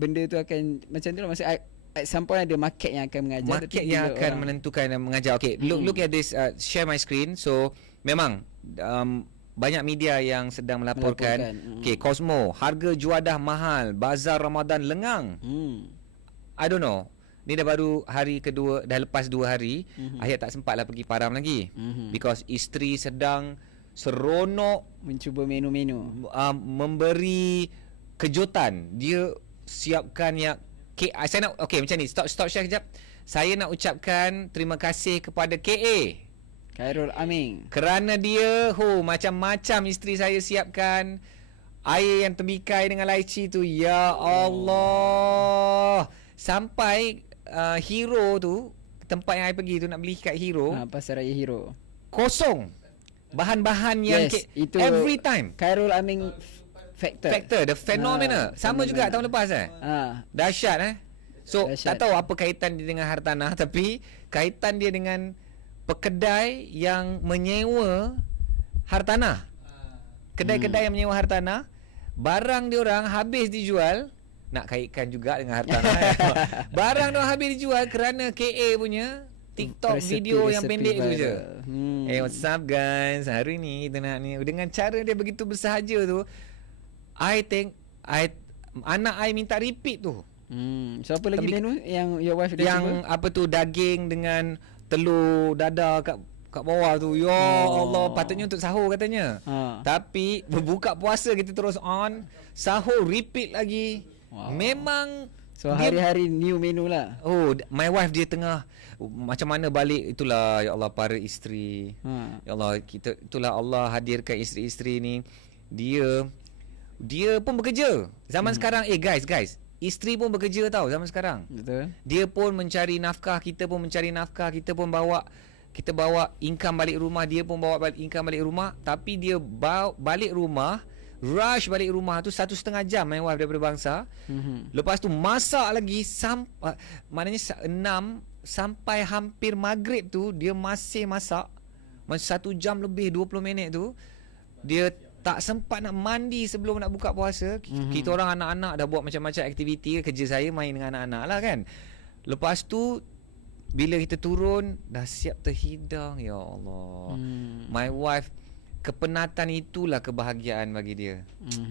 benda tu akan macam tu lah. Maksudnya at some point ada market yang akan mengajar, market yang akan menentukan dan mengajar. Okay, look at this, share my screen. So memang banyak media yang sedang melaporkan. Okay, Cosmo, harga juadah mahal, bazar Ramadan lengang. I don't know, ni dah baru hari kedua, dah lepas 2 hari. Ayat tak sempat lah pergi Param lagi, because isteri sedang seronok mencuba menu-menu, memberi kejutan. Dia siapkan yang saya nak, okay macam ni, stop share kejap. Saya nak ucapkan terima kasih kepada KA, Khairul Aming, kerana dia macam-macam isteri saya siapkan. Air yang tembikai dengan laici tu, ya Allah. Sampai Hero tu, tempat yang I pergi tu nak beli kat Hero, Pasar Raya Hero, kosong bahan-bahan yang itu every time. Khairul Aming factor the phenomenal. Sama juga tahun lepas dahsyat So dahsyat. Tak tahu apa kaitan dia dengan hartanah, tapi kaitan dia dengan pekedai yang menyewa hartanah. Kedai-kedai yang menyewa hartanah, barang dia orang habis dijual. Nak kaitkan juga dengan hartanah. Barang dia habis dijual kerana KA punya TikTok video yang pendek tu je. Hey, what's up guys? Hari ni kita nak ni, dengan cara dia begitu bersahaja tu, I think anak I minta repeat tu. So apa lagi menu yang your wife dah yang cuba? Daging dengan telur dadar kat bawah tu. Ya Allah, patutnya untuk sahur katanya. Tapi berbuka puasa kita terus on, sahur repeat lagi. Memang so hari-hari new menu lah. My wife dia tengah macam mana balik, itulah ya Allah para isteri. Ya Allah, itulah Allah hadirkan isteri-isteri ni. Dia pun bekerja. Zaman sekarang guys, isteri pun bekerja tau zaman sekarang. Betul. Dia pun mencari nafkah, kita pun mencari nafkah, kita bawa income balik rumah, dia pun bawa income balik rumah. Tapi dia balik rumah, rush balik rumah tu 1.5 jam my wife daripada bangsa. Lepas tu masak lagi maknanya 6 sampai hampir maghrib tu dia masih masak. Masa 1 jam lebih 20 minit tu dia tak sempat nak mandi sebelum nak buka puasa. Kita orang anak-anak dah buat macam-macam aktiviti. Kerja saya main dengan anak-anak lah kan. Lepas tu bila kita turun dah siap terhidang. Ya Allah, my wife, kepenatan itulah kebahagiaan bagi dia.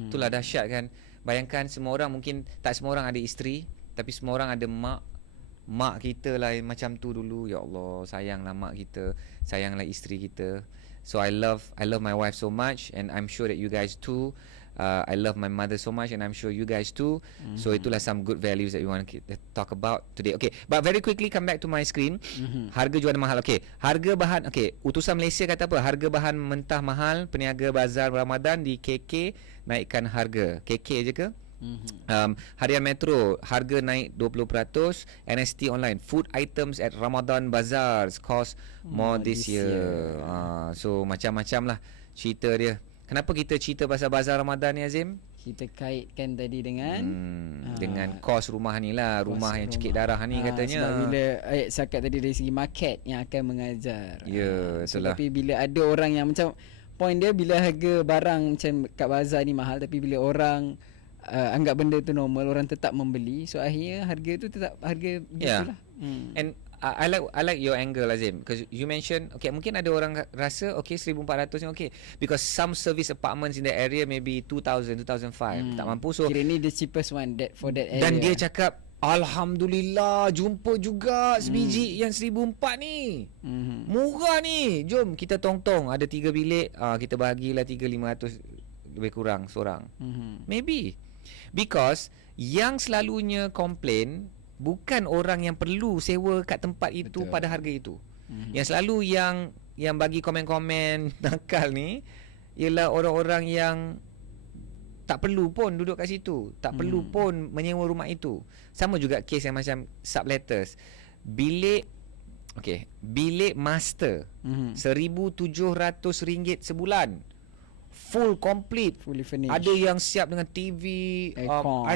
Itulah dahsyat kan. Bayangkan semua orang, mungkin tak semua orang ada isteri, tapi semua orang ada mak kita lah macam tu dulu. Ya Allah, sayanglah mak kita, sayanglah isteri kita. So I love my wife so much, and I'm sure that you guys too. I love my mother so much, and I'm sure you guys too. So itulah some good values that we want to talk about today. Okay, but very quickly come back to my screen. Harga jual mahal. Okay, harga bahan. Okay, utusan Malaysia kata apa? Harga bahan mentah mahal. Peniaga bazar Ramadan di KK naikkan harga. KK je ke? Harian Metro, harga naik 20%. NST Online, food items at Ramadan Bazaars cost more this year. So macam-macam lah cerita dia. Kenapa kita cerita pasal bazar Ramadan ni, Azim? kita kaitkan tadi dengan dengan kos rumah ni lah, rumah yang cekik darah ni katanya. Sebab bila ayat cakap tadi dari segi market yang akan mengajar. Ya, So, itulah. tapi bila ada orang yang macam point dia bila harga barang macam kat bazar ni mahal, tapi bila orang anggap benda tu normal, orang tetap membeli, so akhirnya harga tu tetap harga gitulah. And I like your angle, Azim, because you mentioned okay, mungkin ada orang rasa okay 1,400 ni okay because some service apartments in that area maybe 2,000 2,500 tak mampu, so Kira ni the cheapest one for that area. dan dia cakap Alhamdulillah jumpa juga sebiji yang 1,400 ni. Murah ni. Jom kita tong-tong ada 3 bilik, kita bahagilah 3,500 lebih kurang seorang. Maybe because yang selalunya komplain bukan orang yang perlu sewa kat tempat itu. Betul. Pada harga itu. Yang selalu yang bagi komen-komen nakal ni ialah orang-orang yang tak perlu pun duduk kat situ, tak perlu pun menyewa rumah itu. Sama juga kes yang macam subletters. Bilik master RM1,700 sebulan. Full complete. Fully furnished. Ada yang siap dengan TV, aircon.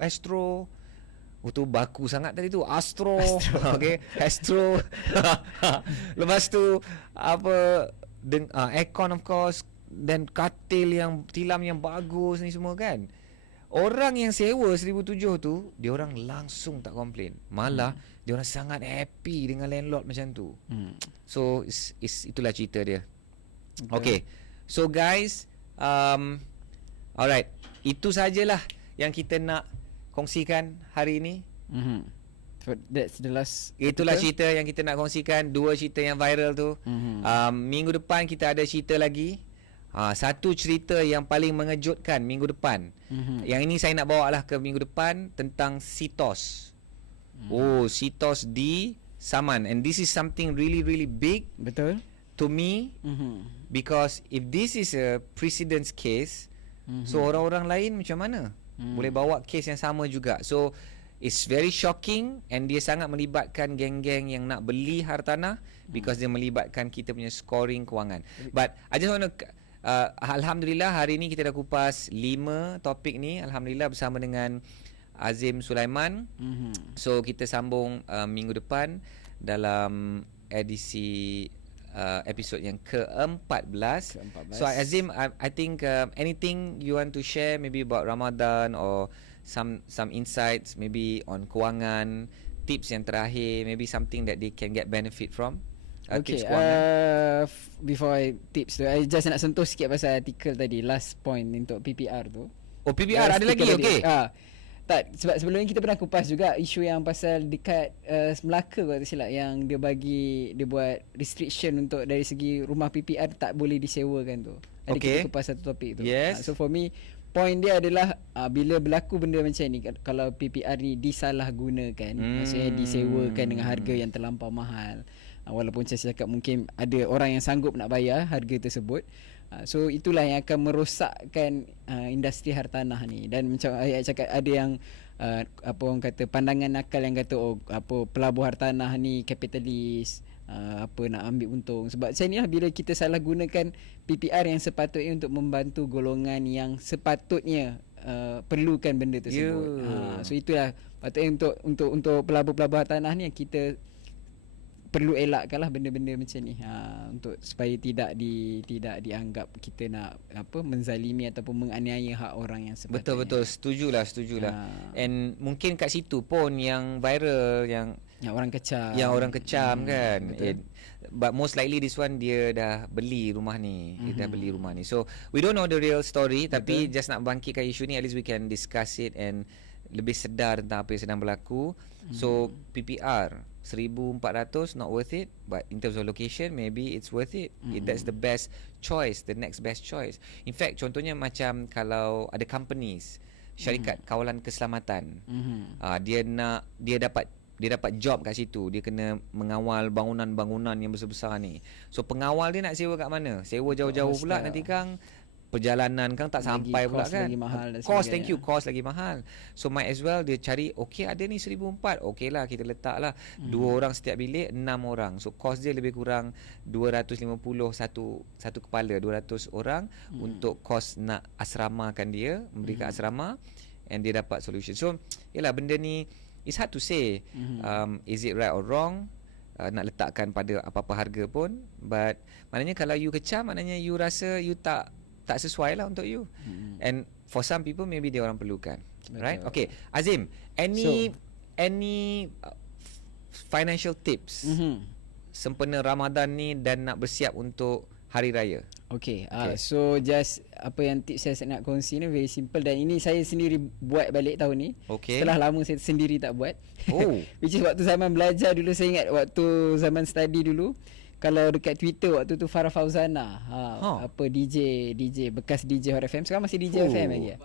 Astro. Oh tu baku sangat tadi tu. Astro. Okey, Astro. Lepas tu aircon of course, dan katil yang tilam yang bagus ni semua kan. Orang yang sewa 1,700 tu, dia orang langsung tak komplain. Malah dia orang sangat happy dengan landlord macam tu. So itulah cerita dia. Okay. So guys, alright. Itu sajalah yang kita nak kongsikan hari ini. So that's the last. Itulah cerita yang kita nak kongsikan. 2 cerita yang viral tu. Minggu depan kita ada cerita lagi. Satu cerita yang paling mengejutkan minggu depan. Yang ini saya nak bawa lah ke minggu depan tentang Sitos. Sitos di Saman. And this is something really really big. Betul. To me. Because if this is a precedence case, so orang-orang lain macam mana? Boleh bawa kes yang sama juga. So it's very shocking, and dia sangat melibatkan geng-geng yang nak beli hartanah because dia melibatkan kita punya scoring kewangan. But I just want to Alhamdulillah hari ni kita dah kupas 5 topik ni, Alhamdulillah, bersama dengan Azim Sulaiman. So kita sambung minggu depan dalam edisi episod yang ke-14. So Azim, I think anything you want to share maybe about Ramadan or some insights maybe on kewangan, tips yang terakhir, maybe something that they can get benefit from. Okay, before tips tu, I just nak sentuh sikit pasal artikel tadi, last point untuk PPR tu. Oh, PPR ada lagi, okey. Tak, sebab sebelum ni kita pernah kupas juga isu yang pasal dekat Melaka kalau tak silap, yang dia buat restriction untuk dari segi rumah PPR tak boleh disewakan tu. Ada kita kupas satu topik tu. Yes. So for me, point dia adalah bila berlaku benda macam ni, kalau PPR ni disalahgunakan, maksudnya disewakan dengan harga yang terlampau mahal, walaupun saya cakap mungkin ada orang yang sanggup nak bayar harga tersebut. So itulah yang akan merosakkan industri hartanah ni. Dan macam ayat cakap, ada yang apa orang kata, pandangan nakal yang kata pelabur hartanah ni kapitalis, nak ambil untung. Sebab macam inilah, bila kita salah gunakan PPR yang sepatutnya untuk membantu golongan yang sepatutnya perlukan benda tersebut. So itulah patutnya untuk pelabur-pelabur hartanah ni, kita perlu elakkanlah benda-benda macam ni, untuk supaya tidak dianggap kita nak menzalimi ataupun menganiaya hak orang yang sepatutnya. Betul, setujulah. And mungkin kat situ pun yang viral, yang orang kecam kan. But most likely this one dia dah beli rumah ni. So we don't know the real story. Betul. Tapi just nak bangkitkan isu ni, at least we can discuss it and lebih sedar tentang apa yang sedang berlaku. So PPR 1,400 not worth it, but in terms of location maybe it's worth it. That's the best choice, the next best choice. In fact, contohnya macam kalau ada companies, syarikat kawalan keselamatan, dia dapat job kat situ, dia kena mengawal bangunan-bangunan yang besar-besar ni. So pengawal dia nak sewa kat mana? Sewa jauh-jauh pula, nanti Kang perjalanan kan tak Lagi sampai pula cost kan. lagi mahal dan Cost, thank you, sebagainya. cost lagi mahal. So might as well dia cari, okay ada ni 1,400, okay lah kita letak lah 2 orang setiap bilik, 6 orang. So cost dia lebih kurang 250 satu kepala, 200 orang untuk kos nak asramakan dia, memberikan asrama, and dia dapat solution. So yalah, benda ni it's hard to say is it right or wrong, nak letakkan pada apa-apa harga pun, but maknanya kalau you kecam, maknanya you rasa you tak sesuai lah untuk you. And for some people maybe dia orang perlukan. Betul. Right? Okay, Azim, any financial tips sempena Ramadan ni dan nak bersiap untuk hari raya? Okay, Okay. so just apa yang tips saya nak kongsi ni very simple, dan ini saya sendiri buat balik tahun ni. Okay. Setelah lama saya sendiri tak buat. Oh. Which is waktu zaman belajar dulu, saya ingat waktu zaman study dulu, kalau dekat Twitter waktu tu Farah Fauzana, apa DJ bekas DJ Hot FM, sekarang masih DJ FM lagi.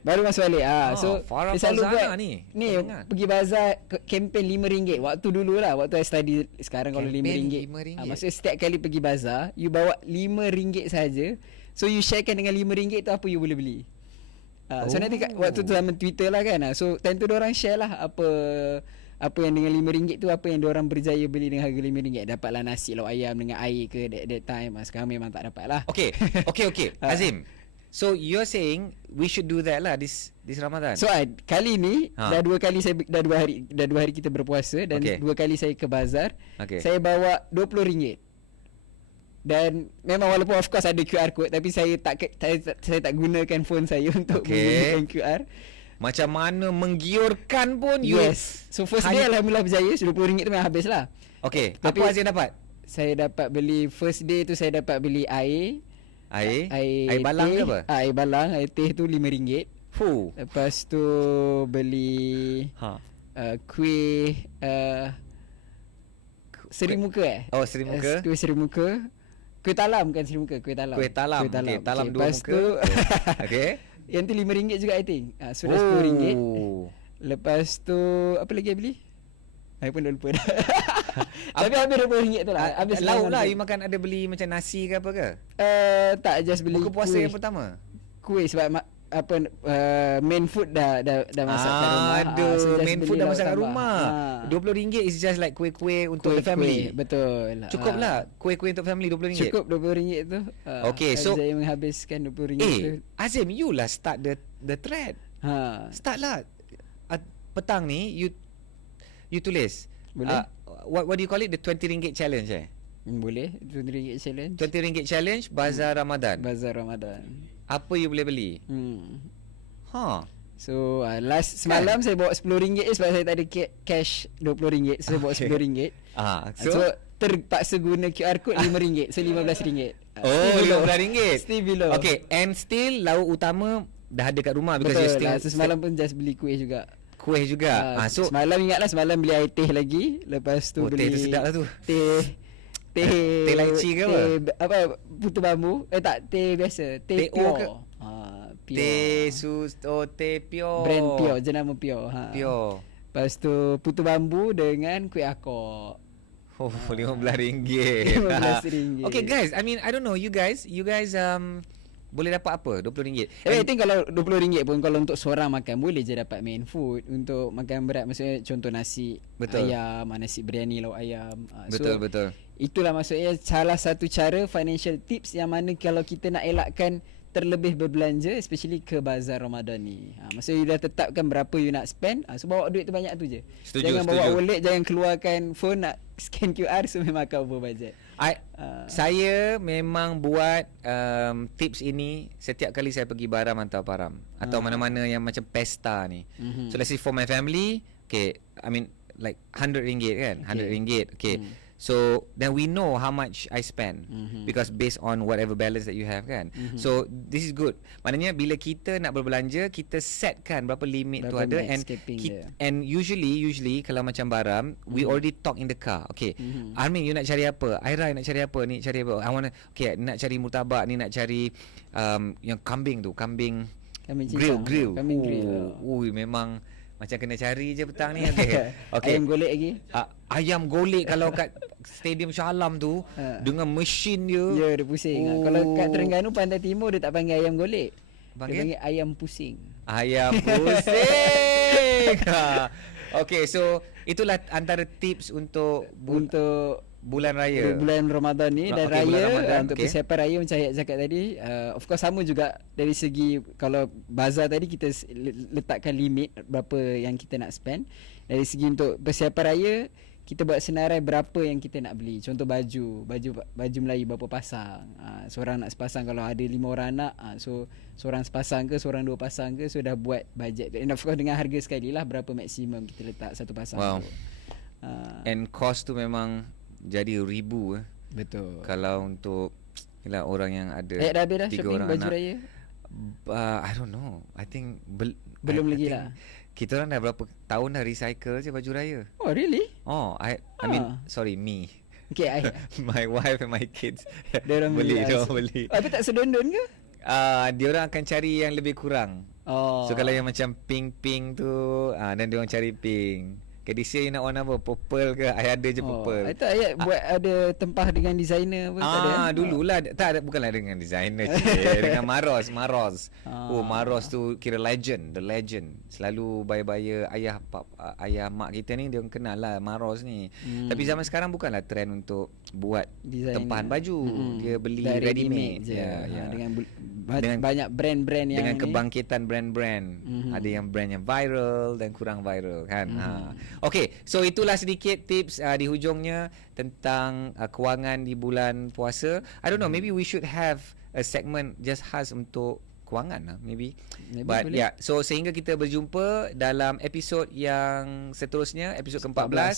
Baru masuk balik. So Farah dia selalu Fauzana buat ni, ni tak ingat. pergi bazar kempen RM5 waktu dulu lah, waktu I study. Sekarang kalau Kempen RM5, RM5. maksudnya setiap kali pergi bazar you bawa RM5 saja. So you sharekan dengan RM5 tu apa you boleh beli. So nanti waktu tu zaman Twitter lah kan. So time tu diorang share lah apa yang dengan RM5 tu, apa yang diorang berjaya beli dengan harga RM5. Dapatlah nasi lauk ayam dengan air ke that time. Sekarang memang tak dapat lah. Okay. Azim, so you're saying we should do that lah this Ramadan? So kali ni dah dua hari kita berpuasa, dan Okay. 2 kali saya ke bazar. Okay. Saya bawa RM20. Dan memang walaupun of course ada QR code, tapi saya tak gunakan phone saya untuk menggunakan QR. Macam mana menggiurkan pun you. Yes. So first day alhamdulillah berjaya, RM20 tu memang habis lah. Okay, Tapi- apa Azim dapat? Saya dapat beli, first day tu saya dapat beli air Balang teh, ke apa? Air balang, air teh tu RM5. Fuh. Lepas tu beli kuih Seri Muka Oh, Seri Muka. Kuih Seri Muka. Kuih talam bukan Seri Muka, kuih talam. Kuih talam. Okay, talam Okay, dua lepas muka. tu Okay. yang tu RM5 juga I think. So dah RM10. Lepas tu apa lagi I beli? I pun dah lupa dah. Tapi habis RM20 tu lah. Habis lauk lah, RM9. you makan ada beli macam nasi ke apa ke? Tak, just beli Buka puasa kuih. yang pertama. Kuih sebab main food dah masak kat rumah. Aduh, So just main beli food dah lauk masak kat tambah. rumah. RM20 is just like kuih-kuih untuk the family. Betul. Cukup lah kuih-kuih untuk family RM20. Cukup RM20 tu. Okay, so- saya menghabiskan RM20 tu. Azim, you lah start the thread. Start lah. Petang ni you tulis. Boleh. What do you call it? The RM20 challenge Boleh. RM20 challenge. RM20 challenge Bazar Ramadan. Bazar Ramadan. Apa you boleh beli? So semalam saya bawa RM10 sebab saya tak ada cash RM20. So saya bawa Okay. RM10. So, So terpaksa guna QR code RM5. So RM15. oh, RM15. Still below. Okay, and still lauk utama dah ada kat rumah because you Betul still lah. So semalam pun just beli kuih juga. kuih juga. So semalam ingatlah, semalam beli air teh lagi. Lepas tu teh beli tu sedap lah tu. Teh lychee ke apa? apa putu bambu. Tak, teh biasa. Teh Teh O pure. ke? Pure. teh pure. Brand pure, jenama pure. Pure. Lepas tu putu bambu dengan kuih akok. Oh, RM15. RM15. Okay guys, I mean I don't know you guys boleh dapat apa? RM20. I think kalau RM20 pun, kalau untuk seorang makan boleh je dapat main food. Untuk makan berat maksudnya contoh nasi Betul. ayam, nasi biryani lauk ayam. Betul. Itulah maksudnya salah satu cara financial tips yang mana kalau kita nak elakkan terlebih berbelanja, especially ke bazar Ramadan ni. Maksudnya you dah tetapkan berapa you nak spend, so bawa duit tu banyak tu je. Setuju, Jangan bawa setuju. wallet, jangan keluarkan phone nak scan QR, so memang akan over budget. Saya memang buat tips ini setiap kali saya pergi Baram atau Param atau mana-mana yang macam pesta ni. So let's say for my family, okay, I mean like RM100 kan, RM100. Okay. So then we know how much I spend because based on whatever balance that you have kan. So this is good. Maknanya bila kita nak berbelanja, kita setkan berapa limit tu Berapa ada, max capping dia. and usually kalau macam Baram, we already talk in the car. Okay, Armin, you nak cari apa? Aira nak cari apa? Ni cari apa? I want okay, nak cari murtabak, ni nak cari yang kambing tu, kambing Kambing grill. cincang. Kambing grill. Ui, memang Macam kena cari je petang ni. Okey. Okey. Ayam golek lagi. Ayam golek kalau kat Stadium Shah Alam tu dengan mesin dia. Ya, dia pusing. Kalau kat Terengganu Pantai Timur dia tak panggil ayam golek. Dia panggil ayam pusing. Ayam pusing. Okey, so itulah antara tips untuk bulan raya. Bulan Ramadan ni dan Okey, bulan raya Ramadan, untuk okey. persiapan raya macam Hayat cakap tadi, of course sama juga dari segi kalau bazar tadi kita letakkan limit berapa yang kita nak spend. Dari segi untuk persiapan raya kita buat senarai berapa yang kita nak beli. Contoh baju Melayu berapa pasang. Seorang nak sepasang, kalau ada 5 orang anak, so seorang sepasang ke, seorang 2 pasang ke, so dah buat bajet. And of course dengan harga sekali lah berapa maksimum kita letak satu pasang Wow. tu. And cost tu memang jadi ribu. Betul. Kalau untuk orang yang ada Hayat dah habis dah 3 shopping orang baju anak. raya? I don't know. I think Belum I lagi think lah. Kita orang dah berapa tahun dah recycle je baju raya. Oh really? Oh, I mean sorry, me. Okay, My wife and my kids Diorang beli, beli. diorang beli. Tapi tak sedondon ke? Diorang akan cari yang lebih kurang. Oh. So kalau yang macam pink tu, dan diorang cari pink. Okay, this year you nak warna apa? Purple ke? I ada je purple. Itu Ayat buat ada tempah dengan designer apa tak ada? Dululah tak ada, bukanlah dengan designer dengan Maros. Oh, Maros tu kira legend, the legend. Selalu baya-baya ayah mak kita ni dia kenal lah Maros ni. Tapi zaman sekarang bukanlah trend untuk buat Designer. tempahan baju. Dia beli Dah ready made je. Ya. Dengan banyak brand-brand yang dengan ni. kebangkitan brand-brand. Ada yang brand yang viral dan kurang viral kan. Okey, so itulah sedikit tips di hujungnya tentang kewangan di bulan puasa. I don't know, maybe we should have a segment just khas untuk kewangan lah, maybe but boleh. yeah, so sehingga kita berjumpa dalam episod yang seterusnya, episod ke-14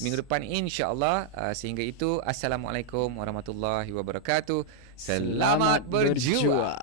minggu depan insya-Allah. Sehingga itu, Assalamualaikum warahmatullahi wabarakatuh. Selamat berjuang.